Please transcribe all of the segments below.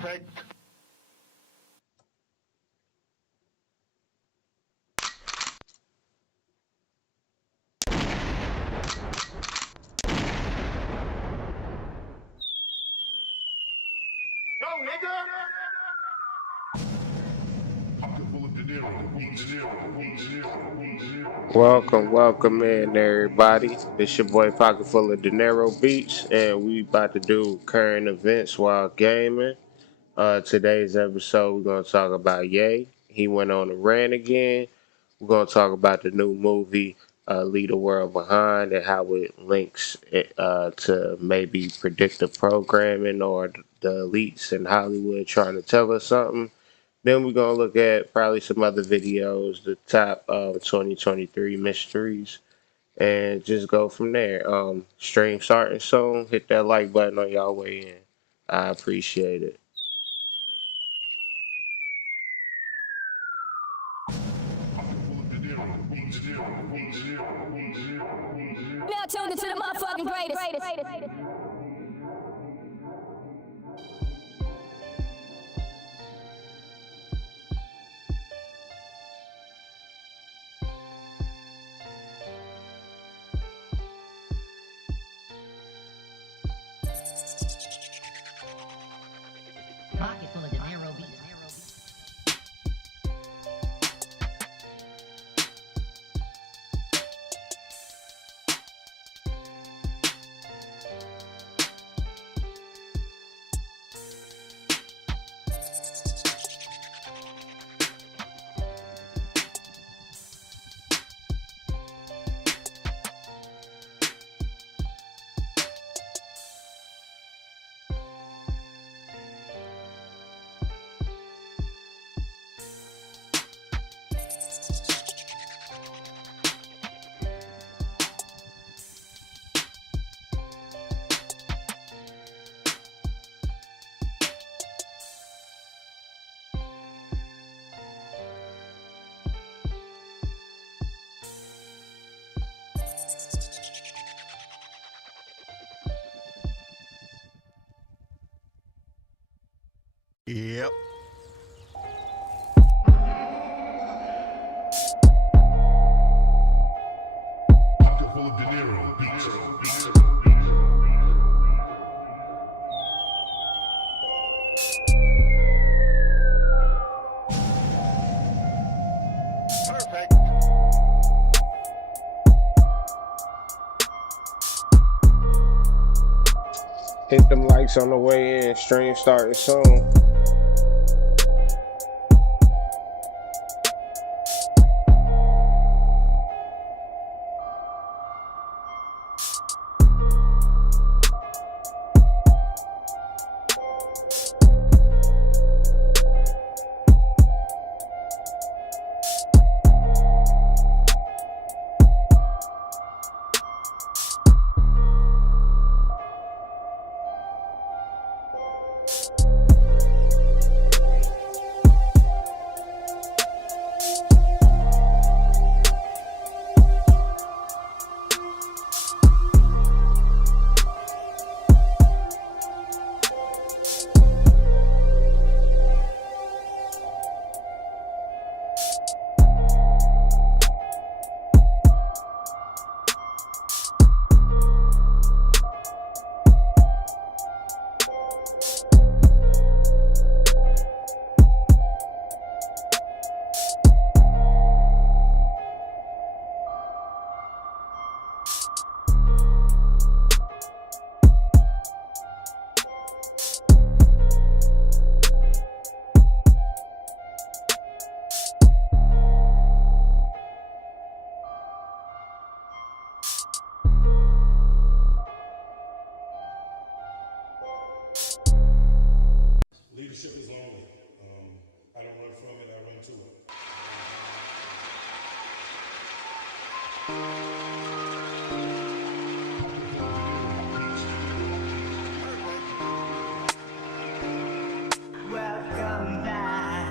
Perfect. Go, nigga! Pocket full of dinero, Welcome in everybody. It's your boy Pocket full of Dinero Beats, and we about to do current events while gaming. Today's episode, we're gonna talk about Ye. He went on a rant again. We're gonna talk about the new movie, Leave the World Behind, and how it links to maybe predictive programming or the elites in Hollywood trying to tell us something. Then we're gonna look at probably some other videos, the top 2023 mysteries, and just go from there. Stream starting soon. Hit that like button on y'all way in. I appreciate it. Now tuned into the motherfucking greatest. Pocket full of dinero beats. Yep. Pocket full of dinero, beats. Perfect. Hit them likes on the way in. Stream starting soon. Leadership is lonely. I don't run from it, I run to it. Welcome back.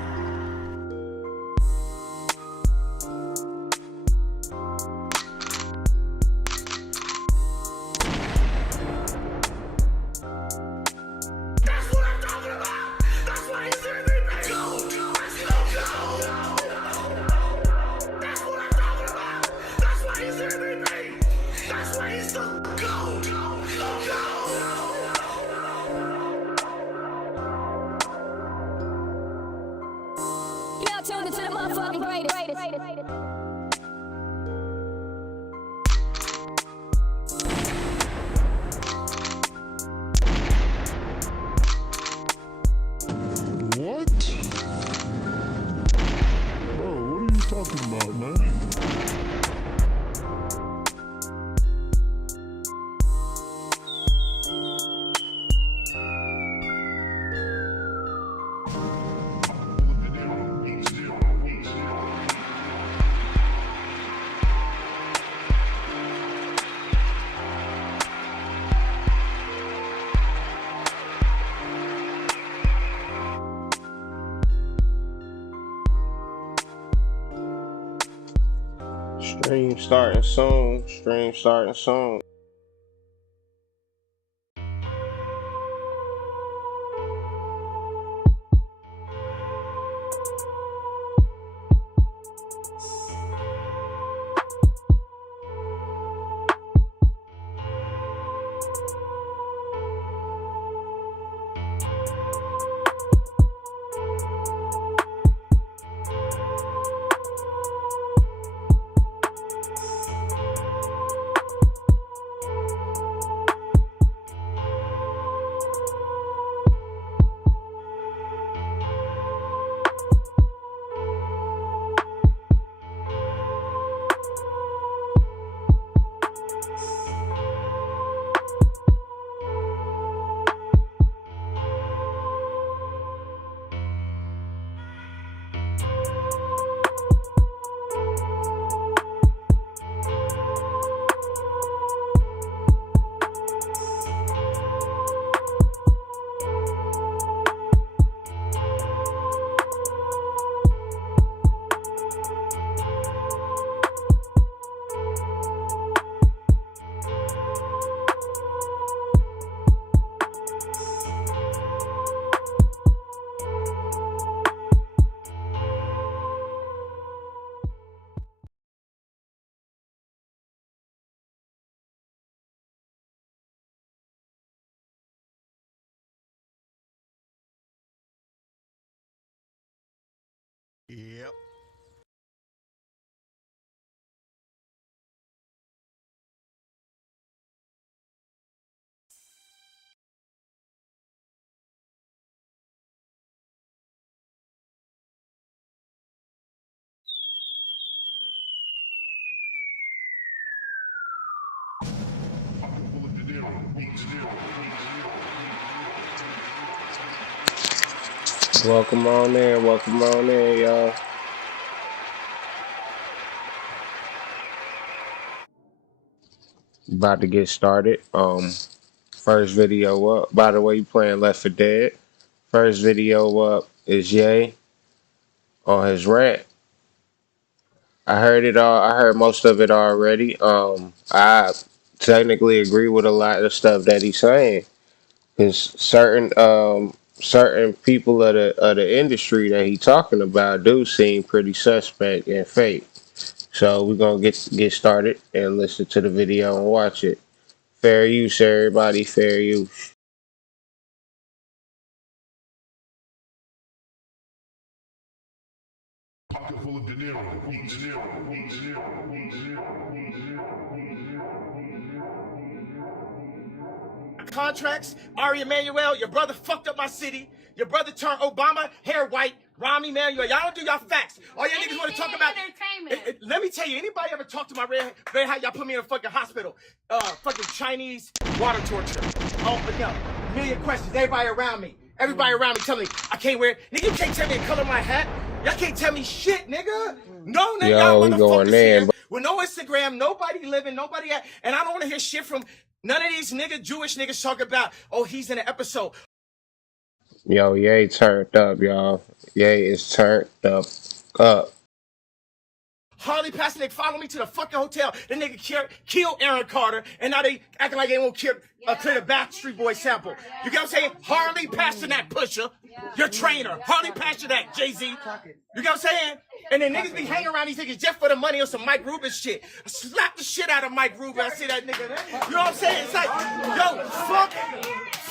That's what I'm talking about! motherfucking greatest. What? Bro, what are you talking about, man? Stream starting soon. Stream starting soon. Yep. Pocket full of dinero beats. Welcome on in, y'all. About to get started. First video up. By the way, you playing Left 4 Dead. First video up is Ye on his rant. I heard it all. I heard most of it already. I technically agree with a lot of stuff that he's saying. Because certain people of the industry that he talking about do seem pretty suspect and fake. So we're gonna get started and listen to the video and watch it. Fair use, everybody. Fair use. Pocket full of dinero beats. Contracts, Ari Emanuel, your brother fucked up my city. Your brother turned Obama hair white. Rahm Emanuel, y'all don't do y'all facts. All y'all niggas want to talk about. Let me tell you, anybody ever talk to my red how y'all put me in a fucking hospital? Fucking Chinese water torture. Oh, but no, million questions. Everybody around me telling me I can't wear. Nigga, you can't tell me the color of my hat. Y'all can't tell me shit, nigga. No, nigga, y'all Yo, we going motherfuckers in. here with no Instagram, nobody living, nobody at, and I don't want to hear shit from none of these Jewish niggas talk about, oh, he's in an episode. Yo, Ye turned up, y'all. Ye is turned up. Harley Pasternak followed me to the fucking hotel. The nigga killed Aaron Carter, and now they acting like they won't clear the Backstreet Boy sample. You get what I'm saying? Harley Pasternak pusher, your trainer. Harley Pasternak, Jay-Z. You get what I'm saying? And then niggas be hanging around these niggas just for the money or some Mike Rubin shit. I slap the shit out of Mike Rubin. I see that nigga. You know what I'm saying? It's like, yo,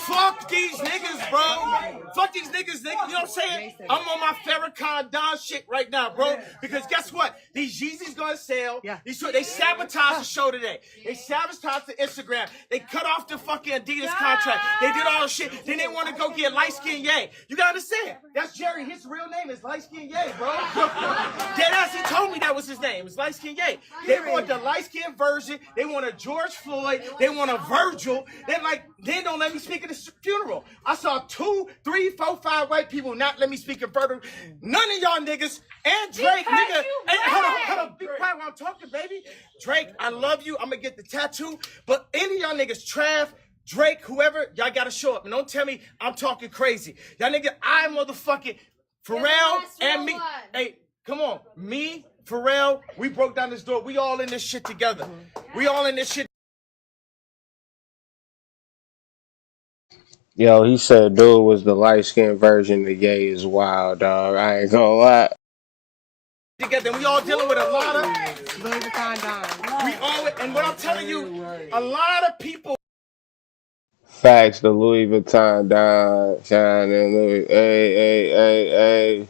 Fuck these niggas, bro. Fuck these niggas, nigga. You know what I'm saying? I'm on my Farrakhan Don shit right now, bro. Because guess what? These Yeezys gonna sell. They sabotaged the show today. They sabotaged the Instagram. They cut off the fucking Adidas contract. They did all the shit. Then they want to go get Light Skin Ye. You gotta understand. That's Jerry. His real name is Light Skin Ye, bro. Deadass, he told me that was his name. It's Light Skin Ye. They want the light skin version. They want a George Floyd. They want a Virgil. They don't let me speak at the funeral. I saw 2, 3, 4, 5 white people not let me speak in further. None of y'all niggas and Drake, nigga. Hey, hold on. Be quiet while I'm talking, baby. Drake, I love you. I'm gonna get the tattoo. But any of y'all niggas, Trav, Drake, whoever, y'all gotta show up. And don't tell me I'm talking crazy. Y'all nigga, I motherfucking Pharrell and me. Hey, come on. Me, Pharrell, we broke down this door. We all in this shit together. We all in this shit. Yo, he said dude was the light-skinned version of Ye is wild, dog. I ain't gonna lie. Together, and we all dealing with a lot of Louis Vuitton Don. we all, and what I'm telling you, a lot of people Facts, the Louis Vuitton Don, shining Louis. Hey.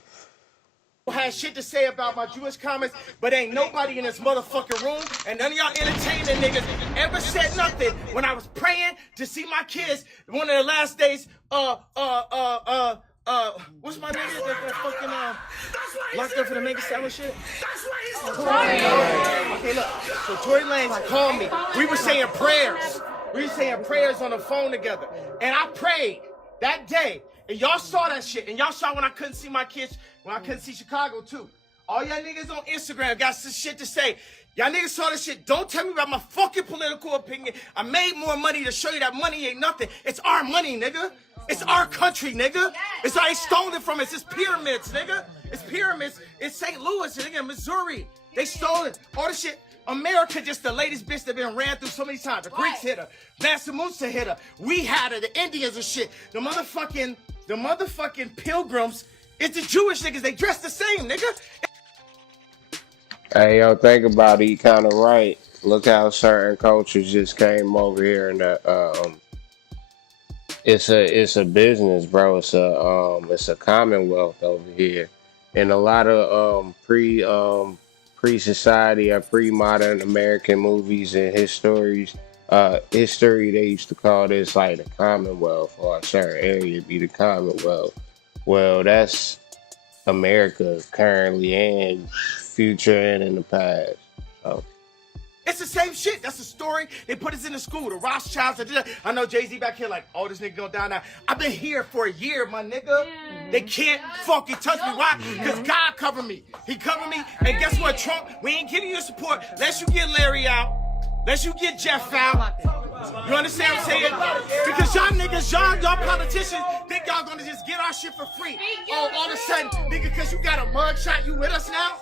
had shit to say about my Jewish comments, but ain't nobody in this motherfucking room, and none of y'all entertaining niggas ever said nothing when I was praying to see my kids. One of the last days, what's my name? That fucking locked up for the mega salad shit. Okay, look. So Tory Lanez called me. We were saying prayers. We were saying prayers on the phone together, and I prayed that day. And y'all saw that shit. And y'all saw when I couldn't see my kids, when I couldn't see Chicago too. All y'all niggas on Instagram got some shit to say. Y'all niggas saw this shit. Don't tell me about my fucking political opinion. I made more money to show you that money ain't nothing. It's our money, nigga. It's our country, nigga. It's how they stole it from us. It's pyramids, nigga. It's pyramids. It's St. Louis, nigga, Missouri. They stole it. All the shit. America just the latest bitch that been ran through so many times. The Greeks hit her. Mansa Musa hit her. We had her. The Indians and shit. The motherfucking pilgrims, it's the Jewish niggas. They dress the same, nigga. Hey, yo, think about it. You kind of right. Look how certain cultures just came over here, and it's a business, bro. It's a commonwealth over here, and a lot of pre-society or pre-modern American movies and history they used to call this like the Commonwealth, or a certain area be the Commonwealth. Well, that's America currently and future and in the past. So It's the same shit. That's the story. They put us in the school. The Rothschilds. I know Jay-Z back here like, oh, this nigga gonna die now. I've been here for a year, my nigga. They can't fucking touch me. Why? Because God covered me. He covered me. And guess what, Trump? We ain't giving you support unless you get Larry out. Unless you get Jeff out. You understand what I'm saying? Because y'all niggas, y'all politicians think y'all gonna just get our shit for free. Oh, all of a sudden, nigga, because you got a mugshot, you with us now?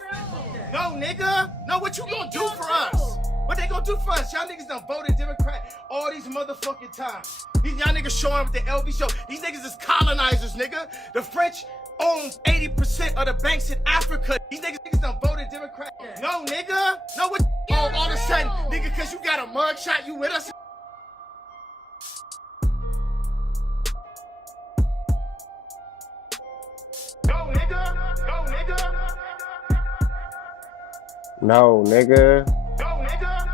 No, nigga. No, what you gonna do for us? What they gonna do for us? Y'all niggas done voted Democrat all these motherfucking times. These y'all niggas showing up at the LB show. These niggas is colonizers, nigga. The French own 80% of the banks in Africa. These niggas done voted Democrat. No, nigga. No, what? Oh, all of a sudden, nigga, because you got a mugshot, you with us? No, nigga. No, nigga. no, nigga. No, nigga.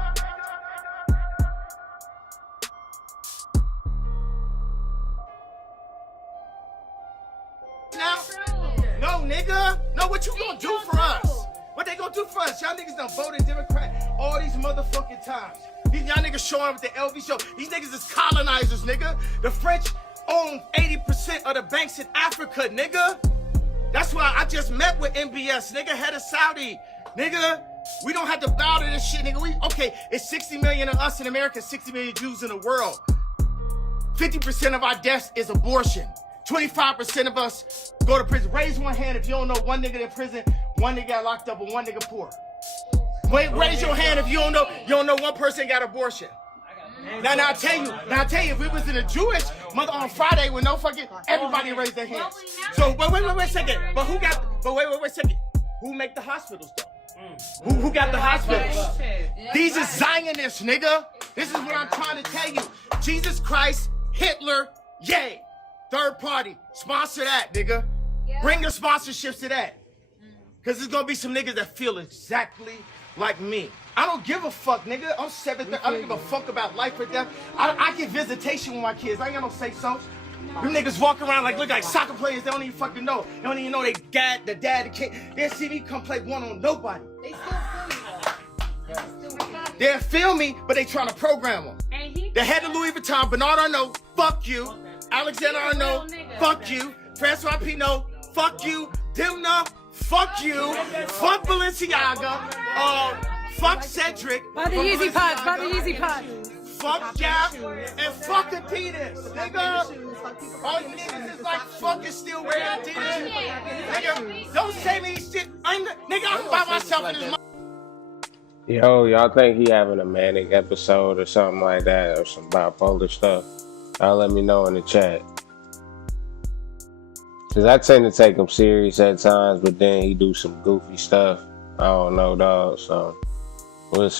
Now? No, nigga. No, what you gonna do for us? What they gonna do for us? Y'all niggas done voted Democrat all these motherfucking times. These y'all niggas showing up at the LB show. These niggas is colonizers, nigga. The French own 80% of the banks in Africa, nigga. That's why I just met with MBS, nigga, head of Saudi. Nigga, we don't have to bow to this shit, nigga. Okay, it's 60 million of us in America, 60 million Jews in the world. 50% of our deaths is abortion. 25% of us go to prison. Raise one hand if you don't know one nigga in prison, one nigga got locked up, and one nigga poor. Wait, raise your hand if you don't know one person got abortion. Now I tell you, if we was in a Jewish mother on Friday with no fucking, everybody raised their hands. So wait a second. But wait a second. Who make the hospitals though? Who got the hospitals? These are Zionists, nigga. This is what I'm trying to tell you. Jesus Christ, Hitler, Yay. Third party. Sponsor that, nigga. Bring the sponsorships to that. Because there's going to be some niggas that feel exactly like me. I don't give a fuck, nigga. I'm 7'3". I don't give a fuck about life or death. I get visitation with my kids. I ain't got no say-so. Them niggas walk around look like soccer players. They don't even fucking know. They don't even know the dad, the kid. They'll see me come play one on nobody. They still feel you though. They'll feel me, but they trying to program them. The head of Louis Vuitton, Bernard Arnault, fuck you. Alexander Arnault, fuck you. Francois Pinault, fuck you. Dimna, fuck you. Fuck Balenciaga. Fuck Cedric. Buy the Yeezy Pods, buy the Yeezy Pods. Fuck Gap and fuck Adidas, nigga. All you niggas is like fucking still wearing Adidas. Nigga, don't say me shit. I'm by myself in this. Yo, y'all think he having a manic episode or something like that, or some bipolar stuff? Y'all let me know in the chat. Cause I tend to take him serious at times, but then he do some goofy stuff. I don't know, dog. So we'll see.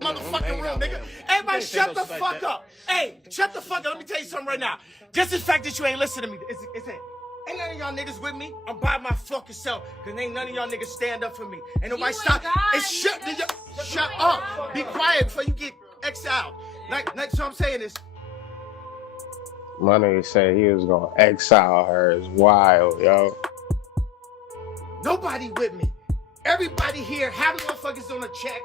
Motherfucking room, nigga. Everybody shut the fuck up. Hey, shut the fuck up. Let me tell you something right now. Just the fact that you ain't listening to me, it's it. Ain't none of y'all niggas with me. I'm by my fucking self. Cause ain't none of y'all niggas stand up for me. Ain't nobody stop. And shut up. Be quiet before you get exiled. Like what I'm saying is, my nigga said he was gonna exile her. It's wild, yo. nobody with me. Everybody here, half the motherfuckers on a check.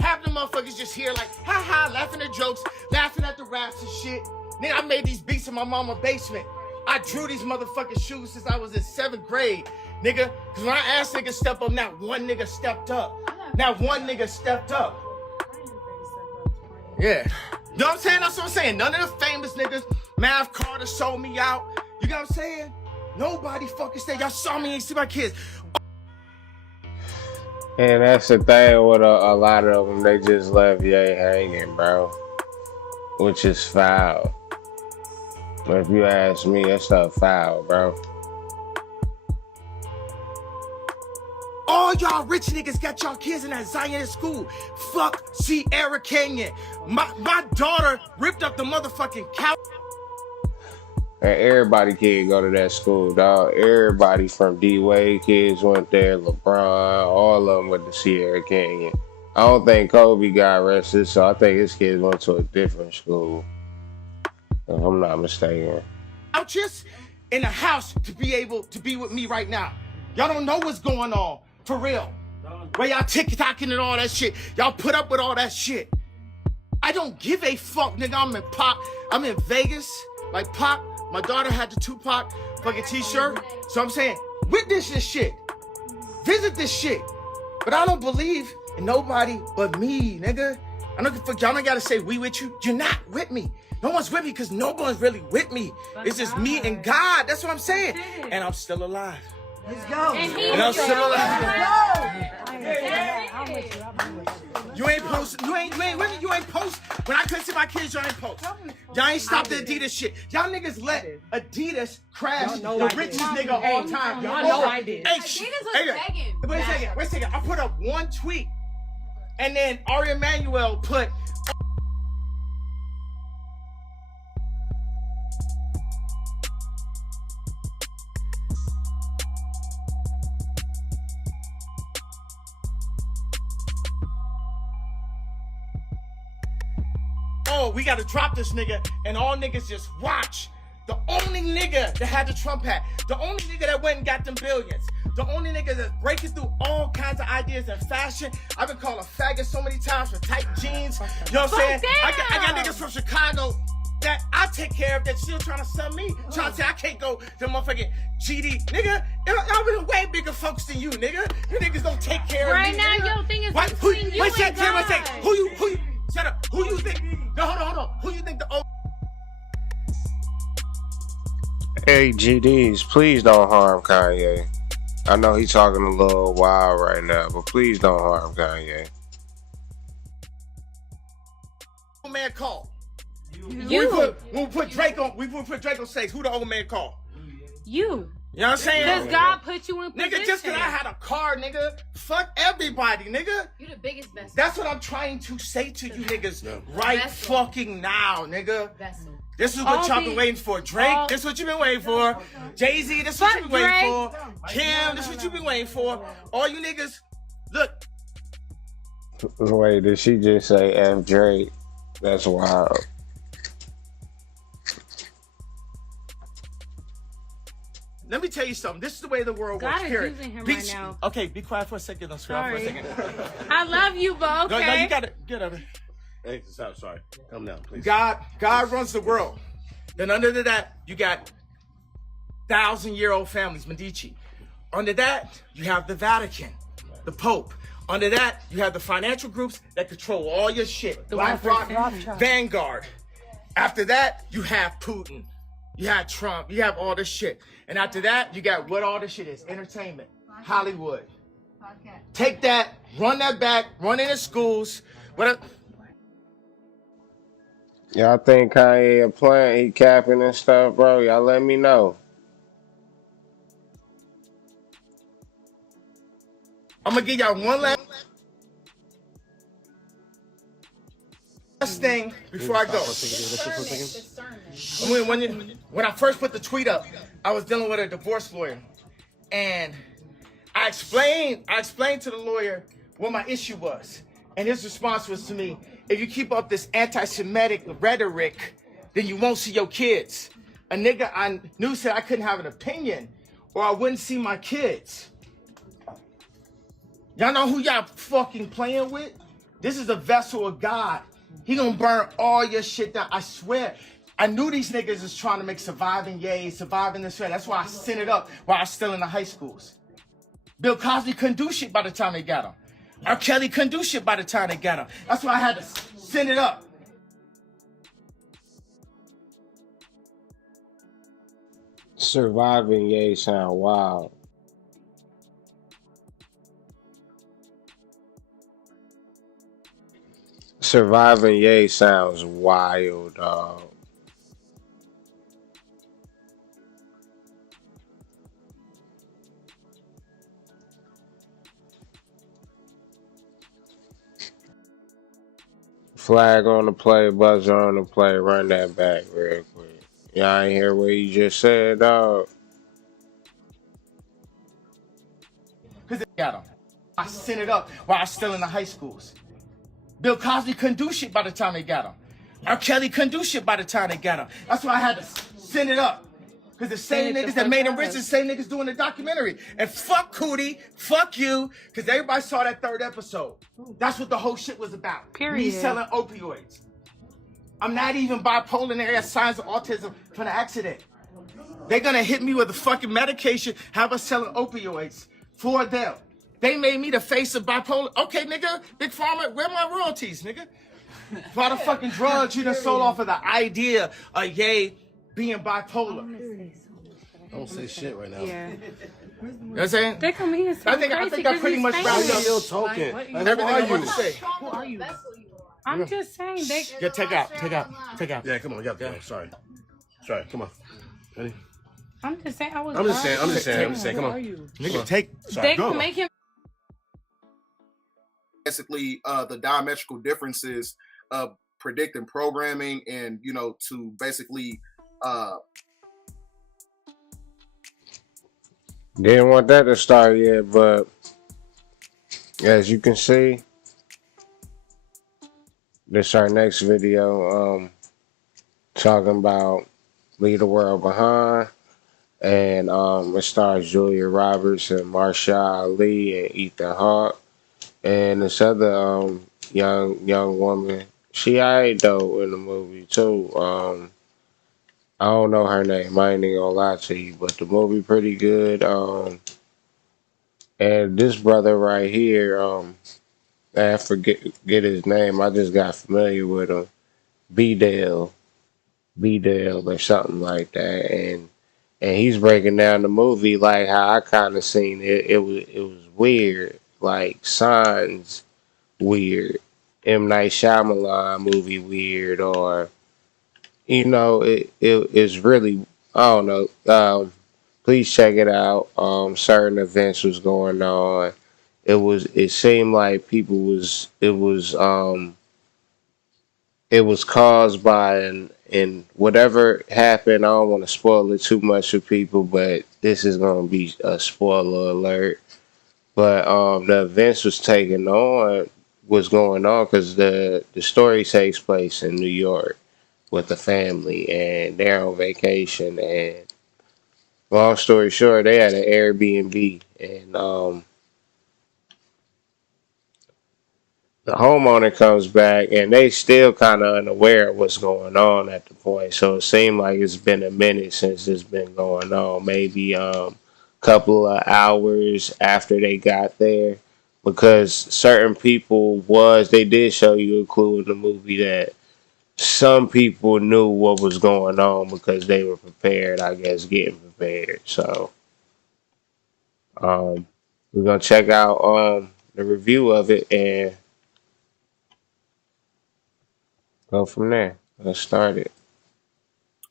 Half the motherfuckers just here like, ha ha, laughing at jokes, laughing at the raps and shit. Nigga, I made these beats in my mama's basement. I drew these motherfucking shoes since I was in 7th grade, nigga. Cause when I asked niggas step up, not one nigga stepped up. Not one nigga stepped up. Yeah. You know what I'm saying? That's what I'm saying. None of the famous niggas, Mav Carter sold me out. You know what I'm saying? Nobody fucking stayed. Y'all saw me, ain't see my kids. And that's the thing with a lot of them, they just left Ye hanging, bro. Which is foul. But if you ask me, that stuff foul, bro. All y'all rich niggas got y'all kids in that Zionist school. Fuck Sierra Canyon. My daughter ripped up the motherfucking couch. And everybody kid go to that school, dog. Everybody from D-Wade kids went there. LeBron, all of them went to Sierra Canyon. I don't think Kobe got arrested, so I think his kids went to a different school. If I'm not mistaken. Couches in the house to be able to be with me right now. Y'all don't know what's going on, for real. Where y'all TikToking and all that shit. Y'all put up with all that shit. I don't give a fuck, nigga. I'm in Pop. I'm in Vegas. Like Pop. My daughter had the Tupac fucking t-shirt. So I'm saying, witness this shit. Visit this shit. But I don't believe in nobody but me, nigga. I don't give a fuck. Y'all don't gotta say we with you. You're not with me. No one's with me because no one's really with me. It's just me and God. That's what I'm saying. And I'm still alive. Let's go. And I'm still alive. You ain't post. You ain't post. When I couldn't see my kids, y'all ain't post. Y'all ain't stopped the Adidas shit. Y'all niggas let Adidas crash the richest nigga of all time. Y'all know I did. Hey, Adidas was begging. Wait a second. I put up one tweet, and then Ari Emanuel put. Oh, we gotta drop this nigga, and all niggas just watch. The only nigga that had the Trump hat, the only nigga that went and got them billions, the only nigga that's breaking through all kinds of ideas in fashion. I've been called a faggot so many times for tight jeans. You know what I'm saying? I got niggas from Chicago that I take care of that still trying to sell me. Trying to say I can't go to motherfucking GD. Nigga, I've been way bigger folks than you, nigga. You niggas don't take care of me. Right now, nigga. your thing is What? between you Wait a and second, God. who you, shut up. Who you think, no, hold on. Who you think the Hey GDs, please don't harm Kanye. I know he's talking a little wild right now, but please don't harm Kanye. Old man call. You. When we put Drake on stage, who the old man call? You. You know what I'm saying? Does God put you in position? Nigga, just cause I had a car, nigga, fuck everybody, nigga. You the biggest vessel. That's what I'm trying to say to you niggas right Vessel. fucking now, nigga. Vessel. This is what y'all been waiting for. Drake, this is what you been waiting for. Jay-Z, this is what you been waiting for. Kim, this is what you been waiting for. All you niggas, look. Wait, did she just say F Drake? That's wild. Let me tell you something. This is the way the world God works. is Period. using him Be- right now. Okay, be quiet for a second. Don't scream for a Sorry. second. I love you, but okay. No, you gotta get over. Hey, stop, sorry. Come down, please. God runs the world. Then under that, you got 1,000-year-old families, Medici. Under that, you have the Vatican, the Pope. Under that, you have the financial groups that control all your shit. BlackRock, Vanguard. After that, you have Putin. You have Trump. You have all this shit. And after that, you got what all this shit is. Entertainment. Hollywood. Podcast. Take that, run that back, run it in schools. Y'all think Kanye a plant? He capping and stuff, bro? Y'all let me know. I'm gonna give y'all one last thing before I go. When I first put the tweet up, I was dealing with a divorce lawyer, and I explained to the lawyer what my issue was, and his response was to me, if you keep up this anti-Semitic rhetoric, then you won't see your kids. A nigga I knew said I couldn't have an opinion or I wouldn't see my kids. Y'all know who y'all fucking playing with? This is a vessel of God. He gonna burn all your shit down. I swear. I knew these niggas is trying to make surviving this. That's why I sent it up while I was still in the high schools. Bill Cosby couldn't do shit by the time they got him. R. Kelly couldn't do shit by the time they got him. That's why I had to send it up. Surviving Ye sound wild. Surviving Ye sounds wild, dog. Flag on the play, buzzer on the play, run that back real quick. Y'all ain't hear what you just said, dog. Because they got him. I sent it up while I was still in the high schools. Bill Cosby couldn't do shit by the time they got him. R. Kelly couldn't do shit by the time they got him. That's why I had to send it up. Because the same niggas that made him rich, the same niggas doing the documentary. And fuck Cootie, fuck you, because everybody saw that third episode. That's what the whole shit was about. Period. Me selling opioids. I'm not even bipolar and I got signs of autism from the accident. They're gonna hit me with a fucking medication, have us selling opioids for them. They made me the face of bipolar. Okay, nigga, Big Pharma, where my royalties, nigga? For all the fucking drugs you done sold off of the idea of Ye being bipolar. Don't say shit right now. Yeah. You know what I'm saying? They come here so I think I pretty much Why wrapped you up still talking? Like, who everything are I want you? to say. Who are you? I'm just saying they. Yeah, take out. Yeah, come on, you got to go. Sorry, come on. Ready? I'm just saying. I'm just saying. Come on. Nigga, take. They can make him. Basically the diametrical differences of predicting programming and to basically Didn't want that to start yet, but as you can see, this our next video talking about Leave the World Behind, and it stars Julia Roberts and Marsha Ali and Ethan Hawke and this other young woman. She alright though in the movie too. I don't know her name. I ain't even gonna lie to you, but the movie pretty good. And this brother right here, I forget his name. I just got familiar with him. B-Dale or something like that. And and he's breaking down the movie like how I kind of seen it. It was weird, like Signs weird, M Night Shyamalan movie weird, or it's really I don't know. Please check it out. Certain events was going on. It seemed like people was it was caused by and whatever happened. I don't want to spoil it too much for people, but this is gonna be a spoiler alert. But the events was going on because the story takes place in New York with the family, and they're on vacation. And long story short, they had an Airbnb, and the homeowner comes back, and they still kind of unaware of what's going on at the point. So it seemed like it's been a minute since it's been going on. Maybe couple of hours after they got there, because certain people they did show you a clue in the movie that some people knew what was going on because they were prepared, I guess, getting prepared. So um, we're gonna check out the review of it and go from there. Let's start it.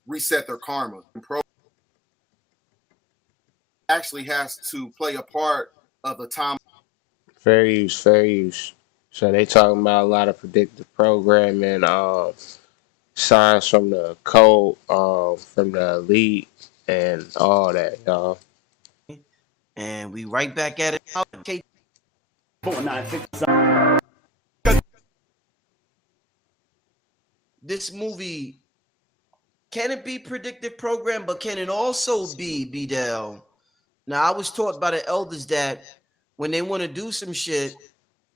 Reset their karma. And pro actually has to play a part of the time. Fair use, fair use. So they talking about a lot of predictive programming, signs from the code, from the elite, and all that, y'all. And we right back at it. Okay. This movie, can it be predictive program, but can it also be Bdell? Now, I was taught by the elders that when they want to do some shit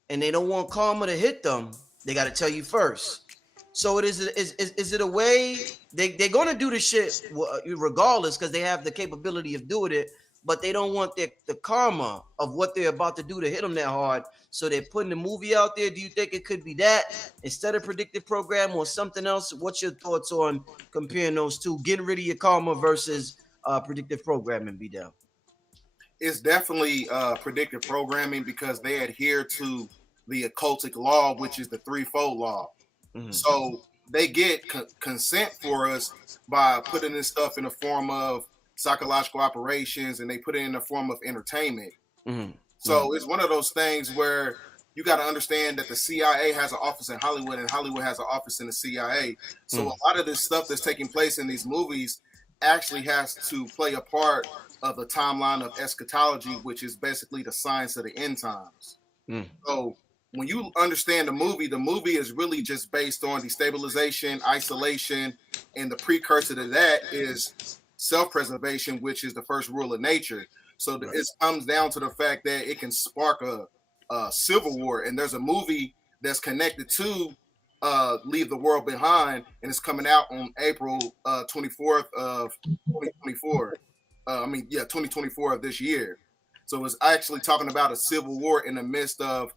and they don't want karma to hit them, they got to tell you first. So is it a way they're going to do the shit regardless because they have the capability of doing it, but they don't want the karma of what they're about to do to hit them that hard. So they're putting the movie out there. Do you think it could be that instead of predictive program or something else? What's your thoughts on comparing those two, getting rid of your karma versus predictive programming, Bdell? It's definitely predictive programming because they adhere to the occultic law, which is the threefold law. Mm-hmm. So they get consent for us by putting this stuff in the form of psychological operations, and they put it in the form of entertainment. Mm-hmm. So it's one of those things where you got to understand that the CIA has an office in Hollywood, and Hollywood has an office in the CIA. So a lot of this stuff that's taking place in these movies actually has to play a part of the timeline of eschatology, which is basically the science of the end times. So when you understand the movie is really just based on destabilization, isolation, and the precursor to that is self-preservation, which is the first rule of nature. So it comes down to the fact that it can spark a civil war. And there's a movie that's connected to Leave the World Behind, and it's coming out on April 24th of 2024. 2024 of this year. So it's actually talking about a civil war in the midst of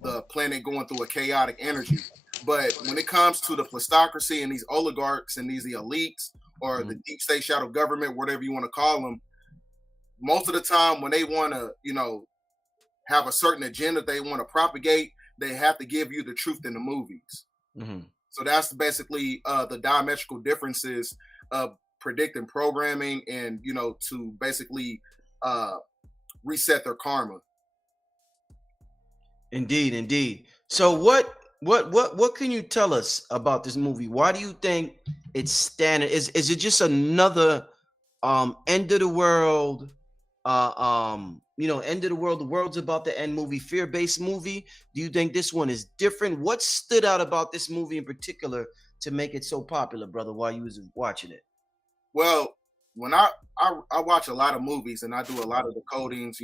the planet going through a chaotic energy. But when it comes to the plutocracy and these oligarchs and these elites or the deep state shadow government, whatever you want to call them, most of the time when they want to, have a certain agenda they want to propagate, they have to give you the truth in the movies. Mm-hmm. So that's basically the diametrical differences of predicting programming and, to basically reset their karma. Indeed. So what can you tell us about this movie? Why do you think it's standard? Is it just another end of the world end of the world, the world's about to end movie, fear-based movie? Do you think this one is different? What stood out about this movie in particular to make it so popular, brother, while you was watching it? Well, when I watch a lot of movies and I do a lot of decodings,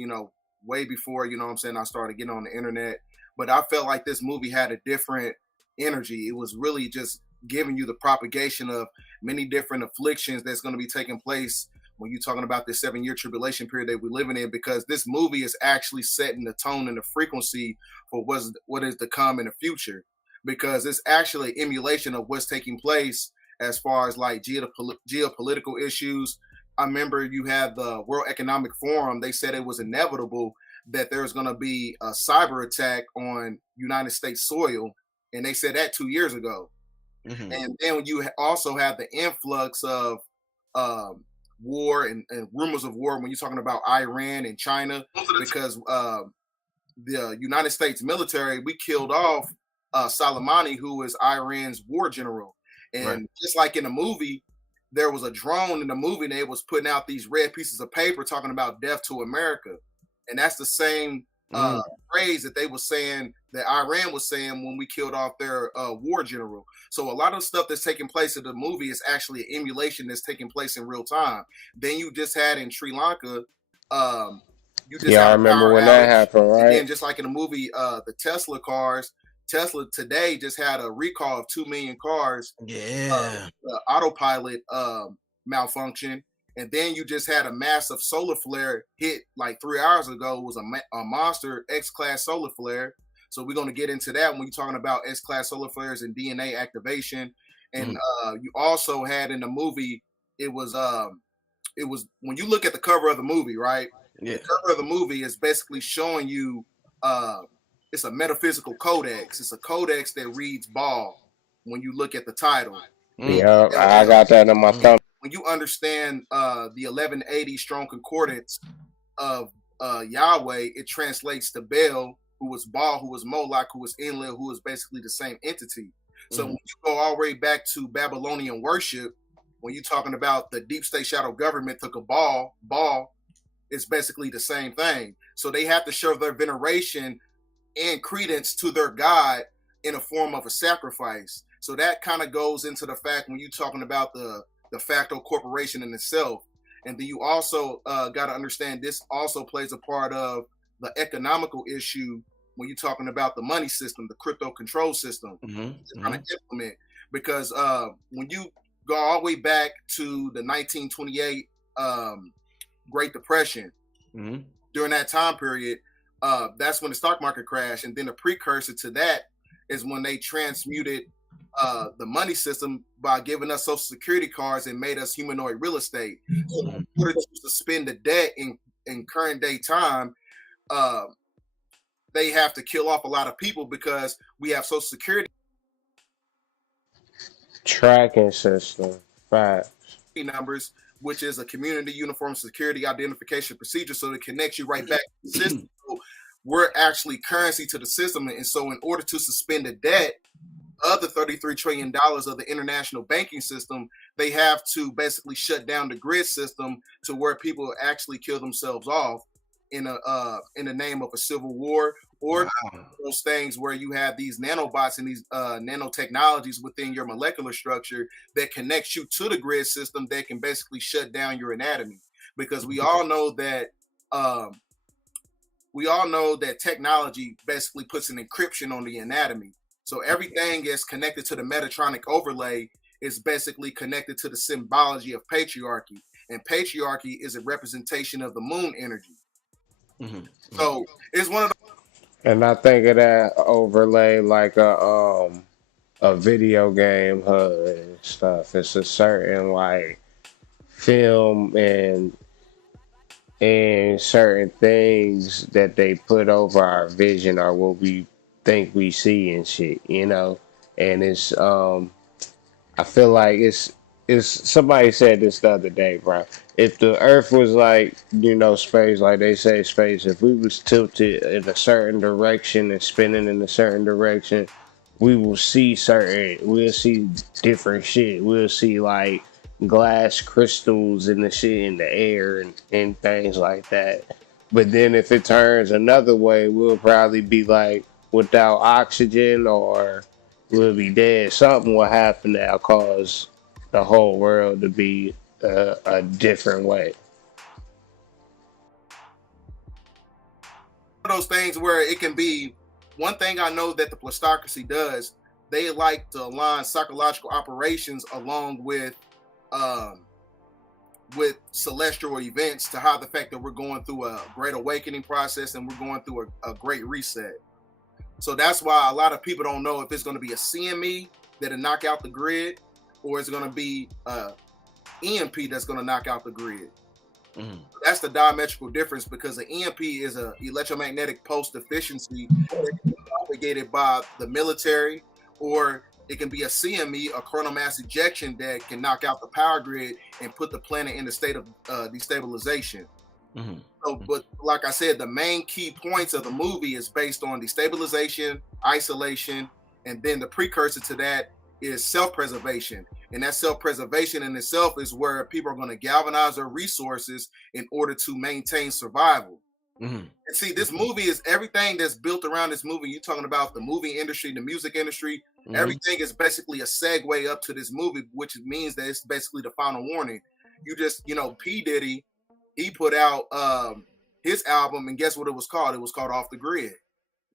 way before, I started getting on the internet, but I felt like this movie had a different energy. It was really just giving you the propagation of many different afflictions that's going to be taking place when you're talking about this 7-year tribulation period that we're living in, because this movie is actually setting the tone and the frequency for what is to come in the future, because it's actually an emulation of what's taking place as far as like geopolitical issues, I remember you had the World Economic Forum. They said it was inevitable that there was going to be a cyber attack on United States soil, and they said that 2 years ago. Mhm. And then you also have the influx of war and rumors of war when you're talking about Iran and China, because the United States military, we killed off Soleimani, who is Iran's war general. And just like in the movie, there was a drone in the movie and they was putting out these red pieces of paper talking about death to America. And that's the same phrase that they were saying, that Iran was saying when we killed off their war general. So a lot of stuff that's taking place in the movie is actually an emulation that's taking place in real time. Then you just had in Sri Lanka, you just I had a remember power when that outage. happened, And right? then just like in the movie, the Tesla cars, Tesla today just had a recall of 2 million cars. Yeah. Autopilot malfunction. And then you just had a massive solar flare hit like 3 hours ago. It was a monster X-class solar flare. So we're going to get into that when you're talking about X-class solar flares and DNA activation. And you also had in the movie, it was when you look at the cover of the movie, right? Yeah. The cover of the movie is basically showing you it's a metaphysical codex. It's a codex that reads ball when you look at the title. Yeah, I got that in my thumb. When you understand the 1180 strong concordance of Yahweh, it translates to Baal, who was Baal, who was Moloch, who was Enlil, who is basically the same entity. So when you go all the way back to Babylonian worship, when you're talking about the deep state shadow government took a Baal is basically the same thing. So they have to show their veneration and credence to their God in a form of a sacrifice. So that kind of goes into the fact when you're talking about the de facto corporation in itself. And then you also got to understand this also plays a part of the economical issue when you're talking about the money system, the crypto control system, trying to implement. Because when you go all the way back to the 1928 Great Depression, during that time period, that's when the stock market crashed. And then the precursor to that is when they transmuted the money system by giving us social security cards and made us humanoid real estate. So in order to suspend the debt in current day time, they have to kill off a lot of people because we have social security Tracking system. Facts. numbers, which is a community uniform security identification procedure. So it connects you right back to the system. So we're actually currency to the system. And so in order to suspend the debt of the $33 trillion of the international banking system, they have to basically shut down the grid system to where people actually kill themselves off in the name of a civil war, or those things where you have these nanobots and these nanotechnologies within your molecular structure that connects you to the grid system that can basically shut down your anatomy. Because we all know that technology basically puts an encryption on the anatomy. So everything is connected to the Metatronic overlay is basically connected to the symbology of patriarchy. And patriarchy is a representation of the moon energy. So it's one of the. And I think of that overlay like a video game HUD and stuff. It's a certain like film and certain things that they put over our vision are what we think we see and shit, you know. And it's I feel like it's somebody said this the other day, bro. If the earth was like, you know, space, like they say space, if we was tilted in a certain direction and spinning in a certain direction, we'll see different shit. We'll see like glass crystals and the shit in the air and things like that. But then if it turns another way, we'll probably be like without oxygen, or we'll be dead. Something will happen that'll cause the whole world to be a different way. One of those things where it can be. One thing I know that the plutocracy does, they like to align psychological operations along with celestial events to hide the fact that we're going through a great awakening process and we're going through a great reset. So that's why a lot of people don't know if it's going to be a CME that'll knock out the grid, or it's going to be EMP that's going to knock out the grid. Mhm. That's the diametrical difference, because the EMP is a electromagnetic pulse deficiency that can be propagated by the military, or it can be a CME, a coronal mass ejection, that can knock out the power grid and put the planet in a state of destabilization. Mhm. So, but like I said, the main key points of the movie is based on destabilization, isolation, and then the precursor to that is self-preservation. And that self-preservation in itself is where people are going to galvanize their resources in order to maintain survival. Mhm. And see, this movie is everything that's built around this movie. You're talking about the movie industry, the music industry. Mhm. Everything is basically a segue up to this movie, which means that it's basically the final warning. You just, P. Diddy, he put out his album, and guess what it was called? It was called Off the Grid.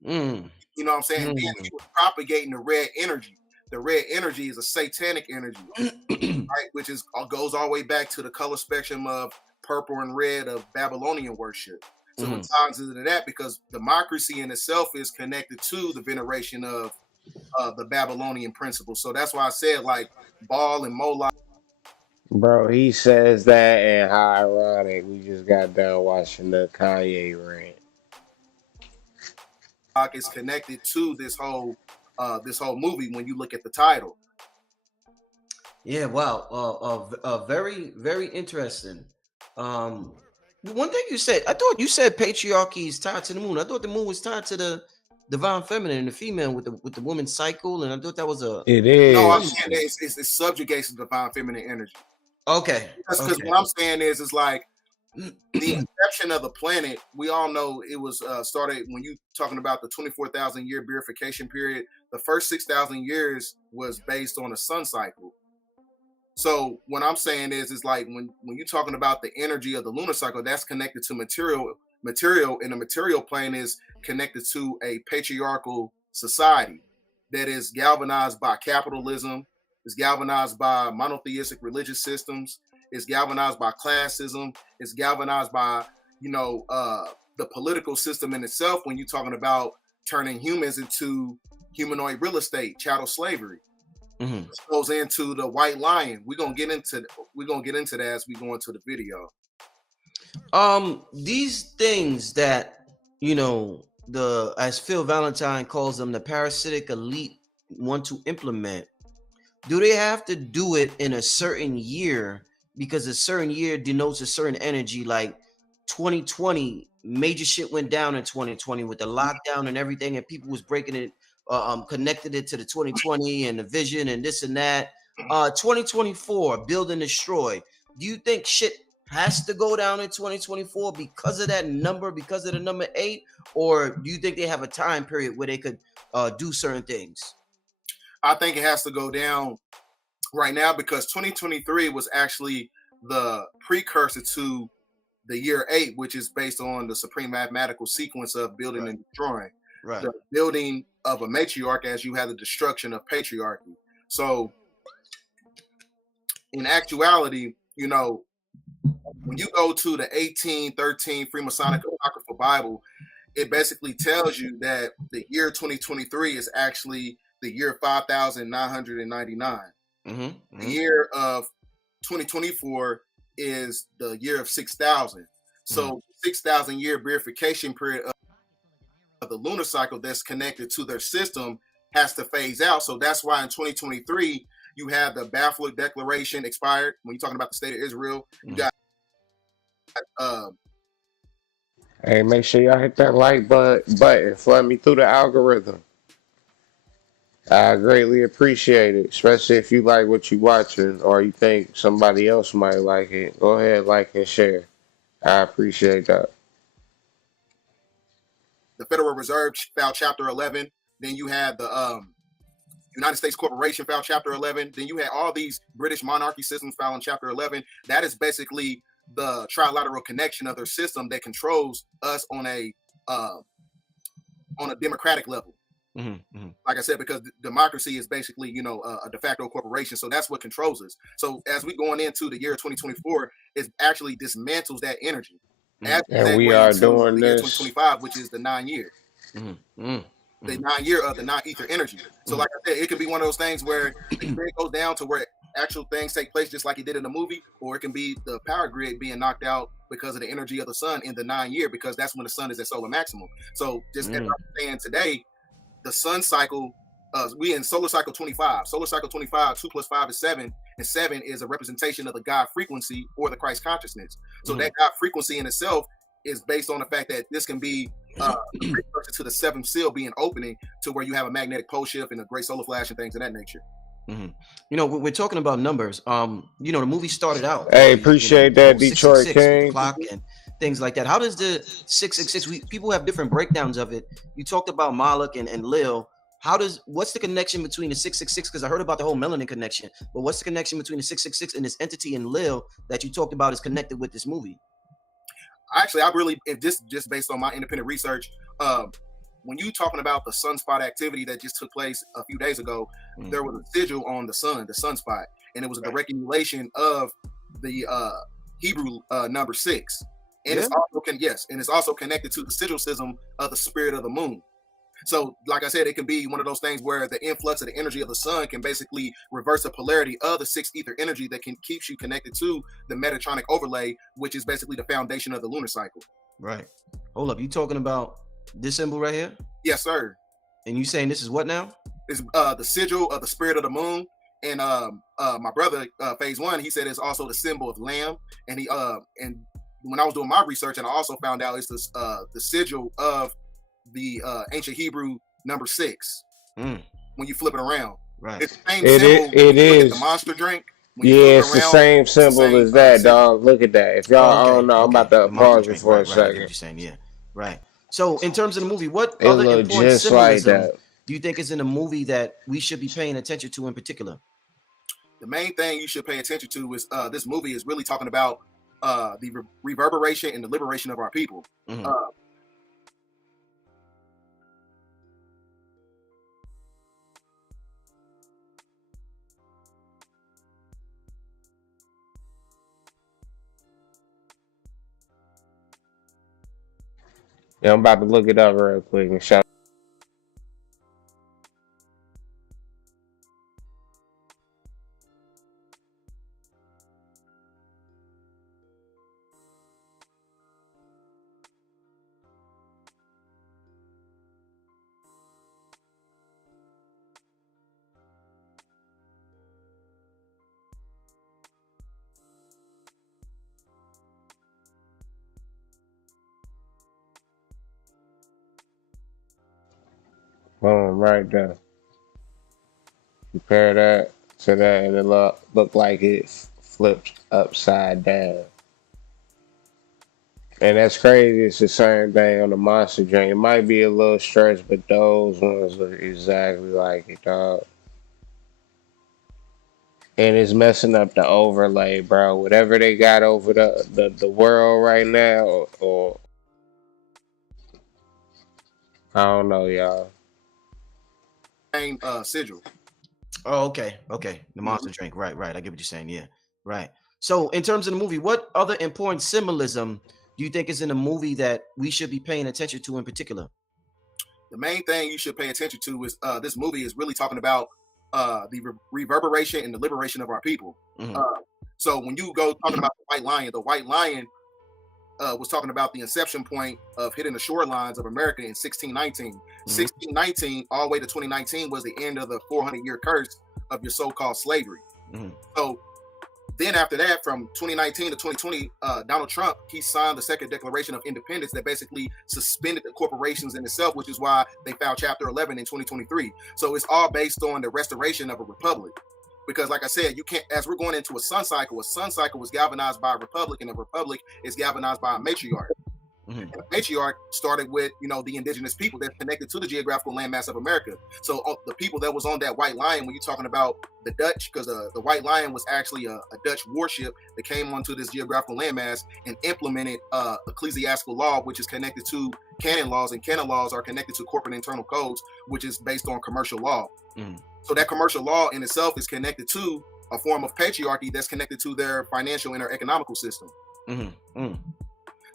Mm. You know what I'm saying? Then he was propagating the red energy. The red energy is a satanic energy, right? Which goes all the way back to the color spectrum of purple and red of Babylonian worship. So it ties into that, because democracy in itself is connected to the veneration of the Babylonian principles. So that's why I said, like, Baal and Moloch Bro, he says that, and how ironic. We just got done watching the Kanye rant. is connected to this whole movie when you look at the title. Yeah, wow. Very, very interesting. One thing you said, I thought you said patriarchy is tied to the moon. I thought the moon was tied to the divine feminine and the female with the woman's cycle, and I thought that was a. It is. No, I'm saying that it's subjugates the divine feminine energy. Okay. Because what I'm saying is like the inception of the planet. We all know it was started when you talking about the 24,000 year beatification period. The first 6,000 years was based on a sun cycle. So what I'm saying is like when you're talking about the energy of the lunar cycle, that's connected to material, and the material plane is connected to a patriarchal society that is galvanized by capitalism, is galvanized by monotheistic religious systems, is galvanized by classism, is galvanized by the political system in itself. When you're talking about turning humans into humanoid real estate, chattel slavery. This goes into the white lion. We're gonna get into that as we go into the video. These things that as Phil Valentine calls them, the parasitic elite want to implement. Do they have to do it in a certain year? Because a certain year denotes a certain energy. Like 2020, major shit went down in 2020 with the lockdown and everything, and people was breaking it. Connected it to the 2020 and the vision and this and that. 2024, build and destroy. Do you think shit has to go down in 2024 because of that number, because of the number 8, or do you think they have a time period where they could do certain things? I think it has to go down right now, because 2023 was actually the precursor to the year 8, which is based on the supreme mathematical sequence of building and destroying. Right. The building of a matriarch as you have the destruction of patriarchy. So in actuality, when you go to the 1813 Freemasonic Apocryphal Bible, it basically tells you that the year 2023 is actually the year 5,999. The year of 2024 is the year of 6,000. So 6,000 year verification period of the lunar cycle that's connected to their system has to phase out. So that's why in 2023 you have the Balfour Declaration expired. When you're talking about the state of Israel, you got Hey, make sure y'all hit that like button. Flood me through the algorithm. I greatly appreciate it, especially if you like what you're watching or you think somebody else might like it. Go ahead, like and share. I appreciate that. the Federal Reserve filed Chapter 11. Then you had the United States Corporation filed Chapter 11. Then you had all these British monarchy systems filing Chapter 11. That is basically the trilateral connection of their system that controls us on a democratic level. Like I said, because democracy is basically, a de facto corporation. So that's what controls us. So as we going into the year 2024, it actually dismantles that energy. And we are doing this 2025, which is the 9 year. The 9 year of the non-ether energy. So like I said, it could be one of those things where it goes down to where actual things take place just like it did in the movie, or it can be the power grid being knocked out because of the energy of the sun in the 9-year, because that's when the sun is at solar maximum. So just as I'm saying today, the sun cycle, we in solar cycle 25. Solar cycle 25, 2 plus 5 is 7, and 7 is a representation of the God frequency or the Christ consciousness. So that God frequency in itself is based on the fact that this can be to the 7th seal being opening to where you have a magnetic pole shift and a great solar flash and things of that nature. You know, we're talking about numbers. You know, the movie started out. Hey, appreciate that, Detroit 666 King. clock and things like that. How does the 666? People have different breakdowns of it. You talked about Moloch and Lil. What's the connection between the 666? Because I heard about the whole melanin connection, but what's the connection between the 666 and this entity in Lil that you talked about is connected with this movie? Actually, if this just based on my independent research, when you talking about the sunspot activity that just took place a few days ago, there was a sigil on the sunspot, and it was a direct emulation of the Hebrew number 6, and it's also connected to the sigil system of the spirit of the moon. So, like I said, it can be one of those things where the influx of the energy of the sun can basically reverse the polarity of the 6 ether energy that can keep you connected to the Metatronic overlay, which is basically the foundation of the lunar cycle. Right. Hold up. You talking about this symbol right here? Yes, sir. And you saying this is what now? It's the sigil of the spirit of the moon. And my brother, phase 1, he said it's also the symbol of lamb. And and when I was doing my research, and I also found out it's the sigil of the ancient Hebrew number 6 when you flip it around. Right. It's the same symbol. It is the monster drink. Yeah, it's the same symbol as that, dog. Look at that. If y'all don't know, I'm about to pause it for a second. I get what you're saying. Yeah. Right. So in terms of the movie, what It other look important just symbolism like that. do you think is in the movie that we should be paying attention to in particular? The main thing you should pay attention to is this movie is really talking about the reverberation and the liberation of our people. Yeah, I'm about to look it up real quick and show. Boom, right there. Compare that to that, and it look like it's flipped upside down. And that's crazy. It's the same thing on the monster drink. It might be a little stretched, but those ones look exactly like it, dog. And it's messing up the overlay, bro. Whatever they got over the world right now, or I don't know, y'all. Same sigil. Oh, okay. The monster drink. Right. I get what you're saying. Yeah. Right. So in terms of the movie, what other important symbolism do you think is in the movie that we should be paying attention to in particular? The main thing you should pay attention to is this movie is really talking about the reverberation and the liberation of our people. So when you go talking about the White Lion was talking about the inception point of hitting the shorelines of America in 1619. 1619 all the way to 2019 was the end of the 400-year curse of your so-called slavery. So then after that, from 2019 to 2020, Donald Trump, he signed the Second Declaration of Independence that basically suspended the corporations in itself, which is why they filed Chapter 11 in 2023. So it's all based on the restoration of a republic. Because like I said, you can't, as we're going into a sun cycle was galvanized by a republic, and a republic is galvanized by a matriarch. And the matriarch started with, the indigenous people that's connected to the geographical landmass of America. So the people that was on that White Lion, when you're talking about the Dutch, because the White Lion was actually a Dutch warship that came onto this geographical landmass and implemented ecclesiastical law, which is connected to canon laws, and canon laws are connected to corporate internal codes, which is based on commercial law. So that commercial law in itself is connected to a form of patriarchy that's connected to their financial and their economical system.